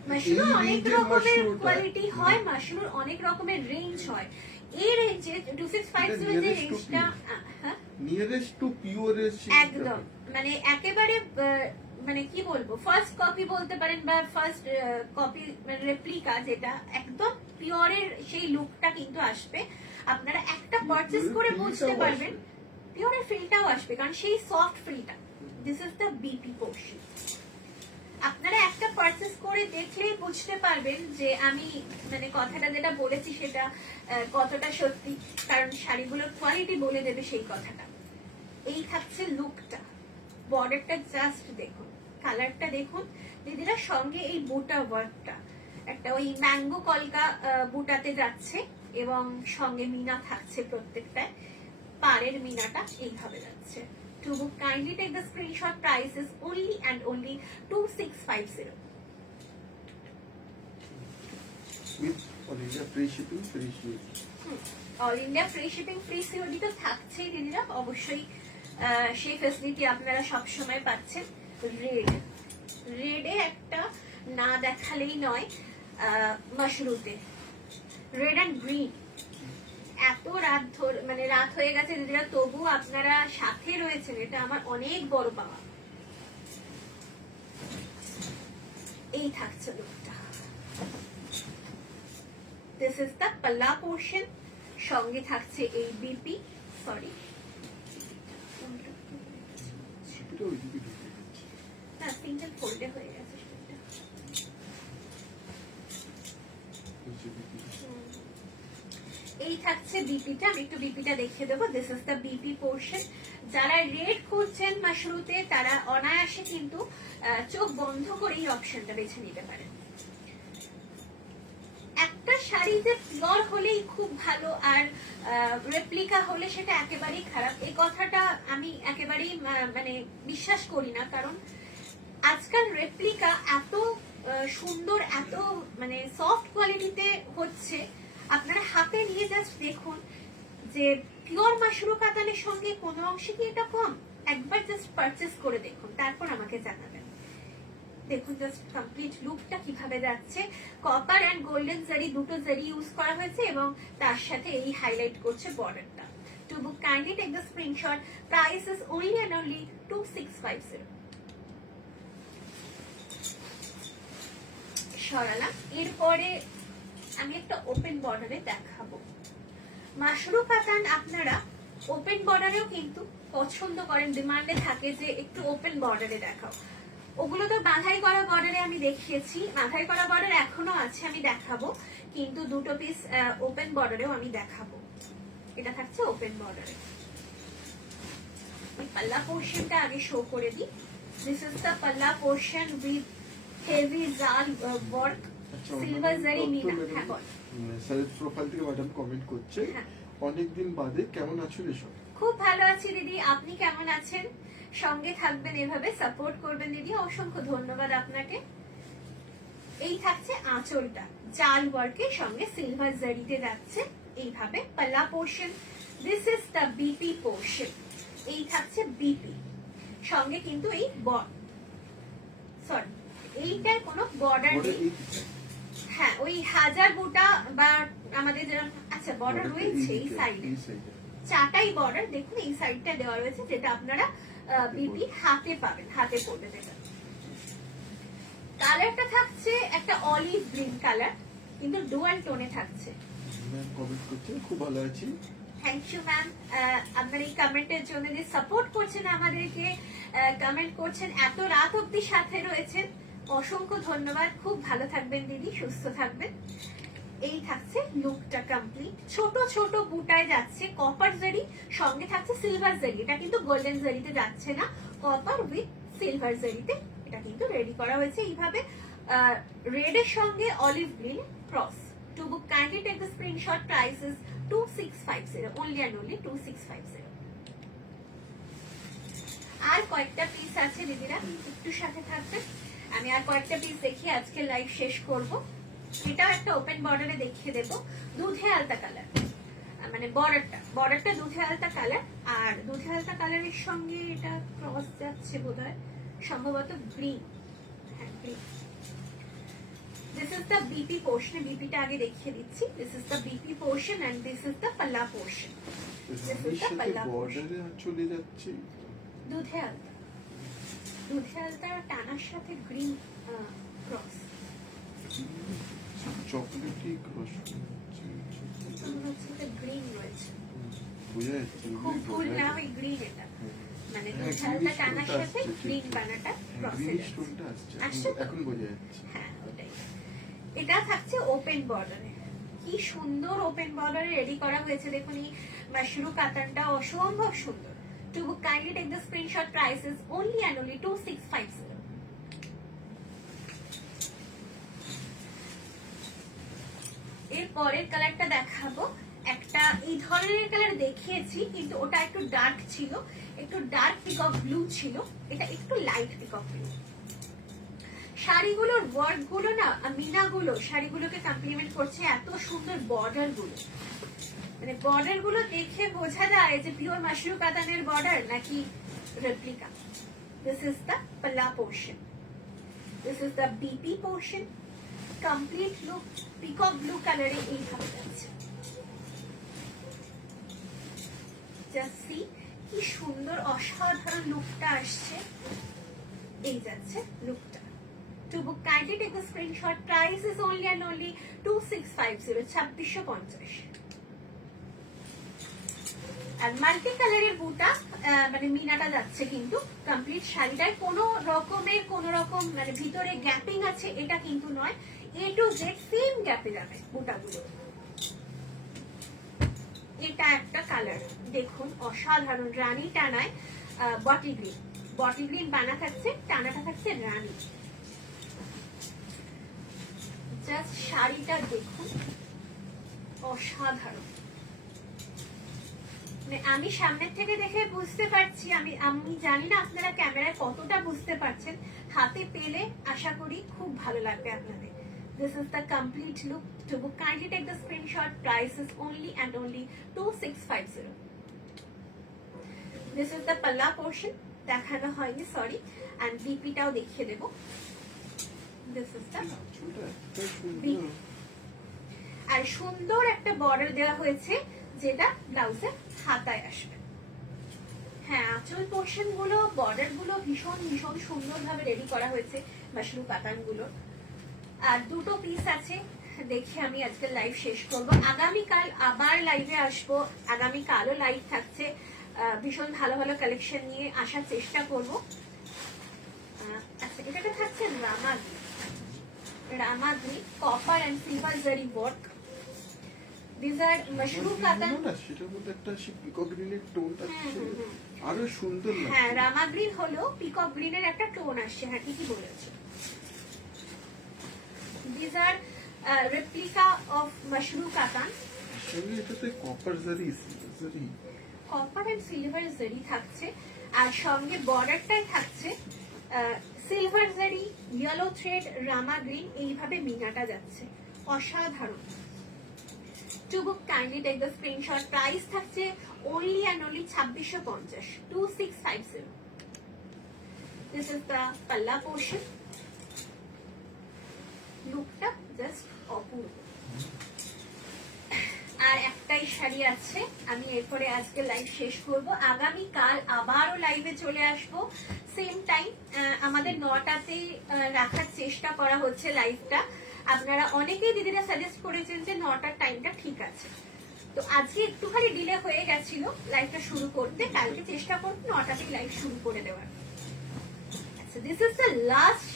মাশরুর অনেক রকমের কোয়ালিটি হয়, মাশরুর অনেক রকমের রেঞ্জ হয়। এই রেঞ্জে 2650 যে রেঞ্জটা, হ্যাঁ নিয়ারেস্ট টু পিওর একদম, মানে একেবারে মানে কি বলবো, ফার্স্ট কপি বলতে পারেন, বা ফার্স্ট কপি মানে রেপ্লিকা, যেটা একদম পিওরের সেই লুকটা কিন্তু আসবে। আপনারা একটা পারচেজ করে বুঝতে পারবেন, পিওরের ফিলটাও আসবে, কারণ সেই সফট ফিলটা। This is the BP portion. আপনারা একটা পারচেজ করে দেখলেই বুঝতে পারবেন যে আমি মানে কথাটা যেটা বলেছি সেটা কতটা সত্যি, কারণ শাড়িগুলোর কোয়ালিটি বলে দেবে সেই কথাটা। এই থাকছে লুকটা, বর্ডারটা জাস্ট দেখুন, কালারটা দেখুন দিদিরা, সঙ্গে এই বুটা ওয়ার্কটা একটা ওই ম্যাঙ্গো কলকা বুটাতে যাচ্ছে, এবং সঙ্গে মিনা থাকছে প্রত্যেকটায়। পাড়ের মিনাটা এইভাবে যাচ্ছে। To book, kindly take the screenshot. Price is only and only 2650. with all India free shipping, free shipping. All India free shipping, free COD তো থাকছেই দিদিরা, অবশ্যই সেই ফেসিলিটি আপনারা সবসময় পাচ্ছেন। রেড, রেডে একটা না দেখালেই নয়, মাশরুতে রেড অ্যান্ড গ্রিন। এত রাত মানে রাত হয়ে গেছে দিদিরা, তবু আপনারা সাথে রয়েছেন, এটা আমার অনেক বড় পাওয়া। এই থাকছে লুকটা। দিস ইজ দ্য পাল্লা পোর্শন, সঙ্গে থাকছে এই বিপি, সরি না, সিঙ্গেল ফোল্ডে হয়ে গেছে সেটা। এই থাকছে বিপিটা, আমি একটু বিপিটা দেখিয়ে দেবো। This is the BP portion. যারা রেড খুঁজছেন মাশরুতে, তারা অনায়াসে কিন্তু চোখ বন্ধ করে এই অপশনটা বেছে নিতে পারেন। একটা শাড়ি যে পিওর হলেই খুব ভালো, আর রেপ্লিকা হলে সেটা একেবারেই খারাপ, এই কথাটা আমি একেবারেই মানে বিশ্বাস করি না। কারণ আজকাল রেপ্লিকা এত সুন্দর, এত মানে সফট কোয়ালিটিতে হচ্ছে, আপনারা হাতে নিয়ে জাস্ট দেখুন যে পিওর মাশরু কাতানের সঙ্গে কোনো অংশে কি এটা কম। একবার জাস্ট পারচেস করে দেখুন, তারপর আমাকে জানাবেন। দেখুন জাস্ট কমপ্লিট লুকটা কিভাবে যাচ্ছে। কপার এন্ড গোল্ডেন জারি দুটো জারি ইউজ করা হয়েছে এবং তার সাথে এই হাইলাইট করছে বর্ডারটা। To book kindly take the screenshot, price is only and only 2650। সরালাম। এরপরে আমি একটা ওপেন বর্ডারে দেখাবো। মাশরু কাতান আপনারা ওপেন বর্ডারেও কিন্তু পছন্দ করেন, ডিমান্ডে থাকে যে একটু ওপেন বর্ডারে দেখাও। ওগুলো তো বাঁধাই করা বর্ডারে আমি দেখিয়েছি, বাঁধাই করা বর্ডার এখনো আছে, আমি দেখাবো, কিন্তু দুটো পিস ওপেন বর্ডারেও আমি দেখাবো। এটা থাকছে ওপেন বর্ডারে। পাল্লা পোর্শনটা আগে শো করে দিই। দিস ইজ দ্য পাল্লা পোর্শন উইথ হেভি জাল ওয়ার্ক, সিলভার জারি মিনা। হ্যাঁ বল। স্যারের প্রোফাইল থেকে ম্যাডাম কমেন্ট করছে, হ্যাঁ। অনেকদিন বাদে কেমন আছো রেশম? খুব ভালো আছি দিদি, আপনি কেমন আছেন? সঙ্গে থাকবেন, এভাবে সাপোর্ট করবেন দিদি, অসংখ্য ধন্যবাদ আপনাকে। এই থাকছে আঁচলটা, জাল ওয়ার্কের সঙ্গে সিলভার জারিতে যাচ্ছে এইভাবে পাল্লা portion. This is the BP portion. এই থাকছে বিপি, সঙ্গে কিন্তু এই সরি এইটার কোনো বর্ডার নেই। হ্যাঁ, ওই হাজার বুটা বা আমাদের যেরকম, আচ্ছা বর্ডার রয়েছে এই সাইডে, চারটাই বর্ডার দেখুন এই সাইডটা দেওয়া রয়েছে, যেটা আপনারা বিপি হাতে পাবেন, হাতে পড়বে যেটা। কালারটা থাকছে একটা অলিভ গ্রিন কালার, কিন্তু ডুয়াল টোনে থাকছে। ম্যাম কমেন্ট করছে খুব ভালো আছি। থ্যাংক ইউ ম্যাম, আপনার এই কমেন্টের জন্য, যে সাপোর্ট করছেন আমাদেরকে, কমেন্ট করছেন, এত রাত অব্দি সাথে রয়েছেন, অসংখ্য ধন্যবাদ। খুব ভালো থাকবেন দিদি, সুস্থ থাকবেন। এই থাকছে লুকটা কমপ্লিট, ছোট ছোট বুটায় যাচ্ছে কপার জারি, সঙ্গে থাকছে সিলভার জারি। এটা কিন্তু গোল্ডেন জারিতে যাচ্ছে না, কপার উইথ সিলভার জারিতে এটা কিন্তু রেডি করা হয়েছে এইভাবে, রেড এর সঙ্গে olive green cross. To book kindly take the screenshot, price is 2650, only and only 2650। আর কয়েকটা পিস আছে দিদিরা, একটু সাথে থাকবেন, আমি আর কয়েকটা পিস দেখিয়ে আজকে লাইভ শেষ করব। এটাও একটা ওপেন বর্ডারে দেখিয়ে দেব, দুধে আলতা কালার, মানে বর্ডারটা দুধে আলতা কালার, আর দুধে আলতা কালারের সঙ্গে এটা ক্রস যাচ্ছে বোধহয়, সম্ভবত গ্রিন। হ্যাঁ green. This is the BP portion, বিপিটা আগে দেখিয়ে দিচ্ছি। This is the BP portion and this is the পাল্লা portion. This is the পাল্লা portion. বর্ডারে চলে যাচ্ছে দুধে আলতা, দুধে আলতার টানার সাথে green cross, chocolatey cross green রয়েছে, বোঝা যাচ্ছে খুব ভুল না ওই গ্রিন, এটা মানে দুধে আলতা টানার সাথে গ্রিন বানাটা ক্রসে আসছে, এখন বোঝা যাচ্ছে। হ্যাঁ ওটাই। এটা থাকছে ওপেন বর্ডারে, কি সুন্দর ওপেন বর্ডারে রেডি করা হয়েছে, দেখুন এই মাশরু কাতানটা অসম্ভব সুন্দর। To book, kindly take the screenshot, price is only and only 2650। এর পরের কালারটা দেখাবো, একটা এই ধরনের কালার দেখিয়েছি, কিন্তু ওটা একটু ডার্ক ছিল, একটু ডার্ক পিকক ব্লু ছিল, এটা একটু লাইট পিকক ব্লু। শাড়িগুলোর ওয়ার্ক গুলো না, মিনাগুলো শাড়িগুলোকে কমপ্লিমেন্ট করছে, এত সুন্দর বর্ডার গুলো, মানে বর্ডার গুলো দেখে বোঝা যায় যে পিওর মাশরু কাতানের বর্ডার নাকি রেপ্লিকা। দিস ইজ দ্য পাল্লা portion, this is the BP portion. Complete look peacock blue কালারে এইভাবে যাচ্ছে, জাস্ট সি কি সুন্দর অসাধারণ লুকটা আসছে, এই যাচ্ছে লুকটা। To book, kindly take the screenshot, price is only and only 2650, 2650। R multi কালারের বুটা মানে মিনাটা যাচ্ছে, কিন্তু কমপ্লিট শাড়িটায় কোনো রকম মানে ভিতরে গ্যাপিং আছে এটা কিন্তু নয়, এ টু জেড সেম গ্যাপে যাবে বুটাগুলো। এটা একটা কালার দেখুন, অসাধারণ রানী টানায় বটল গ্রিন বানা থাকছে, টানাটা থাকছে রানী। জাস্ট শাড়িটা দেখুন, অসাধারণ। আমি সামনের থেকে দেখে বুঝতে পারছি, আমি জানি না আপনারা ক্যামেরায় কতটা বুঝতে পারছেন, হাতে পেলে আশা করি খুব ভালো লাগবে আপনাদের। This is the complete look. To book, kindly take the screenshot, price is only and only 2650। This is the palla portion, দেখানো হয়নি সরি, and বিপিটাও দেখিয়ে দেব। দিস ইজ দ্য চুলটা এত বি। সুন্দর। আর সুন্দর একটা বর্ডার দেওয়া হয়েছে যেটা ব্লাউজের হাতায় আসবে। হ্যাঁ, আঁচল পোর্শন গুলো, বর্ডার গুলো ভীষণ ভীষণ সুন্দর ভাবে রেডি করা হয়েছে মাশরু প্যাটার্ন গুলো। আর দুটো পিস আছে, দেখে আমি আজকে লাইভ শেষ করব। আগামীকাল আবার লাইভে আসবো, আগামীকালও লাইভ থাকছে। ভীষণ ভালো ভালো কালেকশন নিয়ে আসার চেষ্টা করব। আচ্ছা, এটাতে থাকছে রামাগ্রি, রামাগ্রি কপার এন্ড সিলভার জারি ওয়ার্ক। দিস আর মাশরু কাতান। না, সেটার মধ্যে একটা পিকক গ্রিনের টোন থাকছে, হুম, হুম, হুম। আরো সুন্দর হ্যাঁ, লাগছে। রামা গ্রিন হলো পিকক গ্রিনের একটা টোন আসছে। হ্যাঁ, ঠিকই বলেছো। This are replica of Mashru katan. আসলে এটাতে কপার জারি, সিলভার জারি। কপার এন্ড সিলভার জারি থাকছে, আর সঙ্গে বর্ডারটাই থাকছে সিলভার জারি, ইয়েলো থ্রেড, রামা গ্রিন, এইভাবে মিনাটা যাচ্ছে। অসাধারণ। To book kindly take the screenshot. Price থাকছে only and only 2650, 2650। This is the palla portion. লুকটা জাস্ট অপূর্ব। আর একটাই শাড়ি আছে, আমি এরপরে আজকে লাইভ শেষ করব। আগামীকাল আবারও লাইভে চলে আসবো সেম টাইম। আমাদের 9টাতেই রাখার চেষ্টা করা হচ্ছে লাইভটা। আপনারা অনেকেই দিদিরা সাজেস্ট করেছেন যে 9টার টাইমটা ঠিক আছে, তো আজকে একটুখানি ডিলে হয়ে গেছিল লাইভটা শুরু করতে। কালকে চেষ্টা করব 9টাতেই লাইভ শুরু করে দেওয়ার। আচ্ছা, this is the last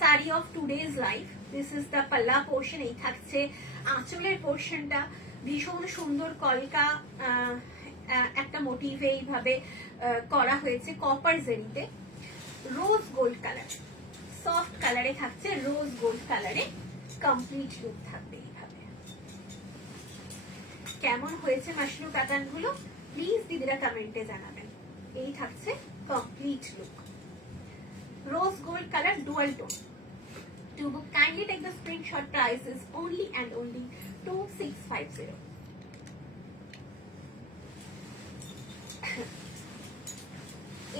sari of today's live. This is the পাল্লা পোর্শন। এই থাকছে আঁচলের পোর্শনটা, ভীষণ সুন্দর কলকা একটা মোটিভে এইভাবে করা হয়েছে কপার জেরিতে। রোজ গোল্ড কালার, সফট কালারে থাকছে, রোজ গোল্ড কালারে কমপ্লিট লুক থাকবে এইভাবে। কেমন হয়েছে মাশরু প্যাটার্ন গুলো প্লিজ দিদিরা কমেন্টে জানাবেন। এই থাকছে complete look, rose gold colour dual tone. To book, kindly take the screenshot. Price is only and only 2650.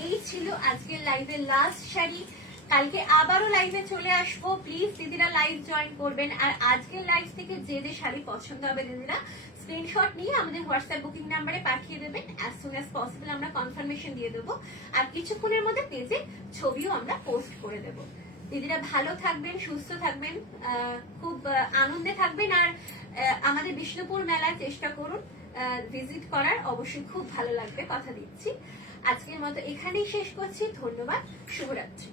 এই ছিল আজকের লাইভের লাস্ট শাড়ি। কালকে আবারও লাইভে চলে আসবো, প্লিজ দিদিরা লাইভ জয়েন করবেন। আর আজকের লাইভ থেকে যে যে শাড়ি পছন্দ হবে দিদিরা স্ক্রিনশট নিয়ে আমাদের হোয়াটসঅ্যাপ বুকিং নাম্বারে পাঠিয়ে দেবেন। অ্যাজ সুন অ্যাজ পসিবল আমরা কনফার্মেশন দিয়ে দেবো, আর কিছুক্ষণের মধ্যে পেজে ছবিও আমরা পোস্ট করে দেবো। দিদিরা ভালো থাকবেন, সুস্থ থাকবেন, খুব আনন্দে থাকবেন। আর আমাদের বিষ্ণুপুর মেলায় চেষ্টা করুন ভিজিট করার, অবশ্যই খুব ভালো লাগবে, কথা দিচ্ছি। আজকের মতো এখানেই শেষ করছি। ধন্যবাদ, শুভরাত্রি।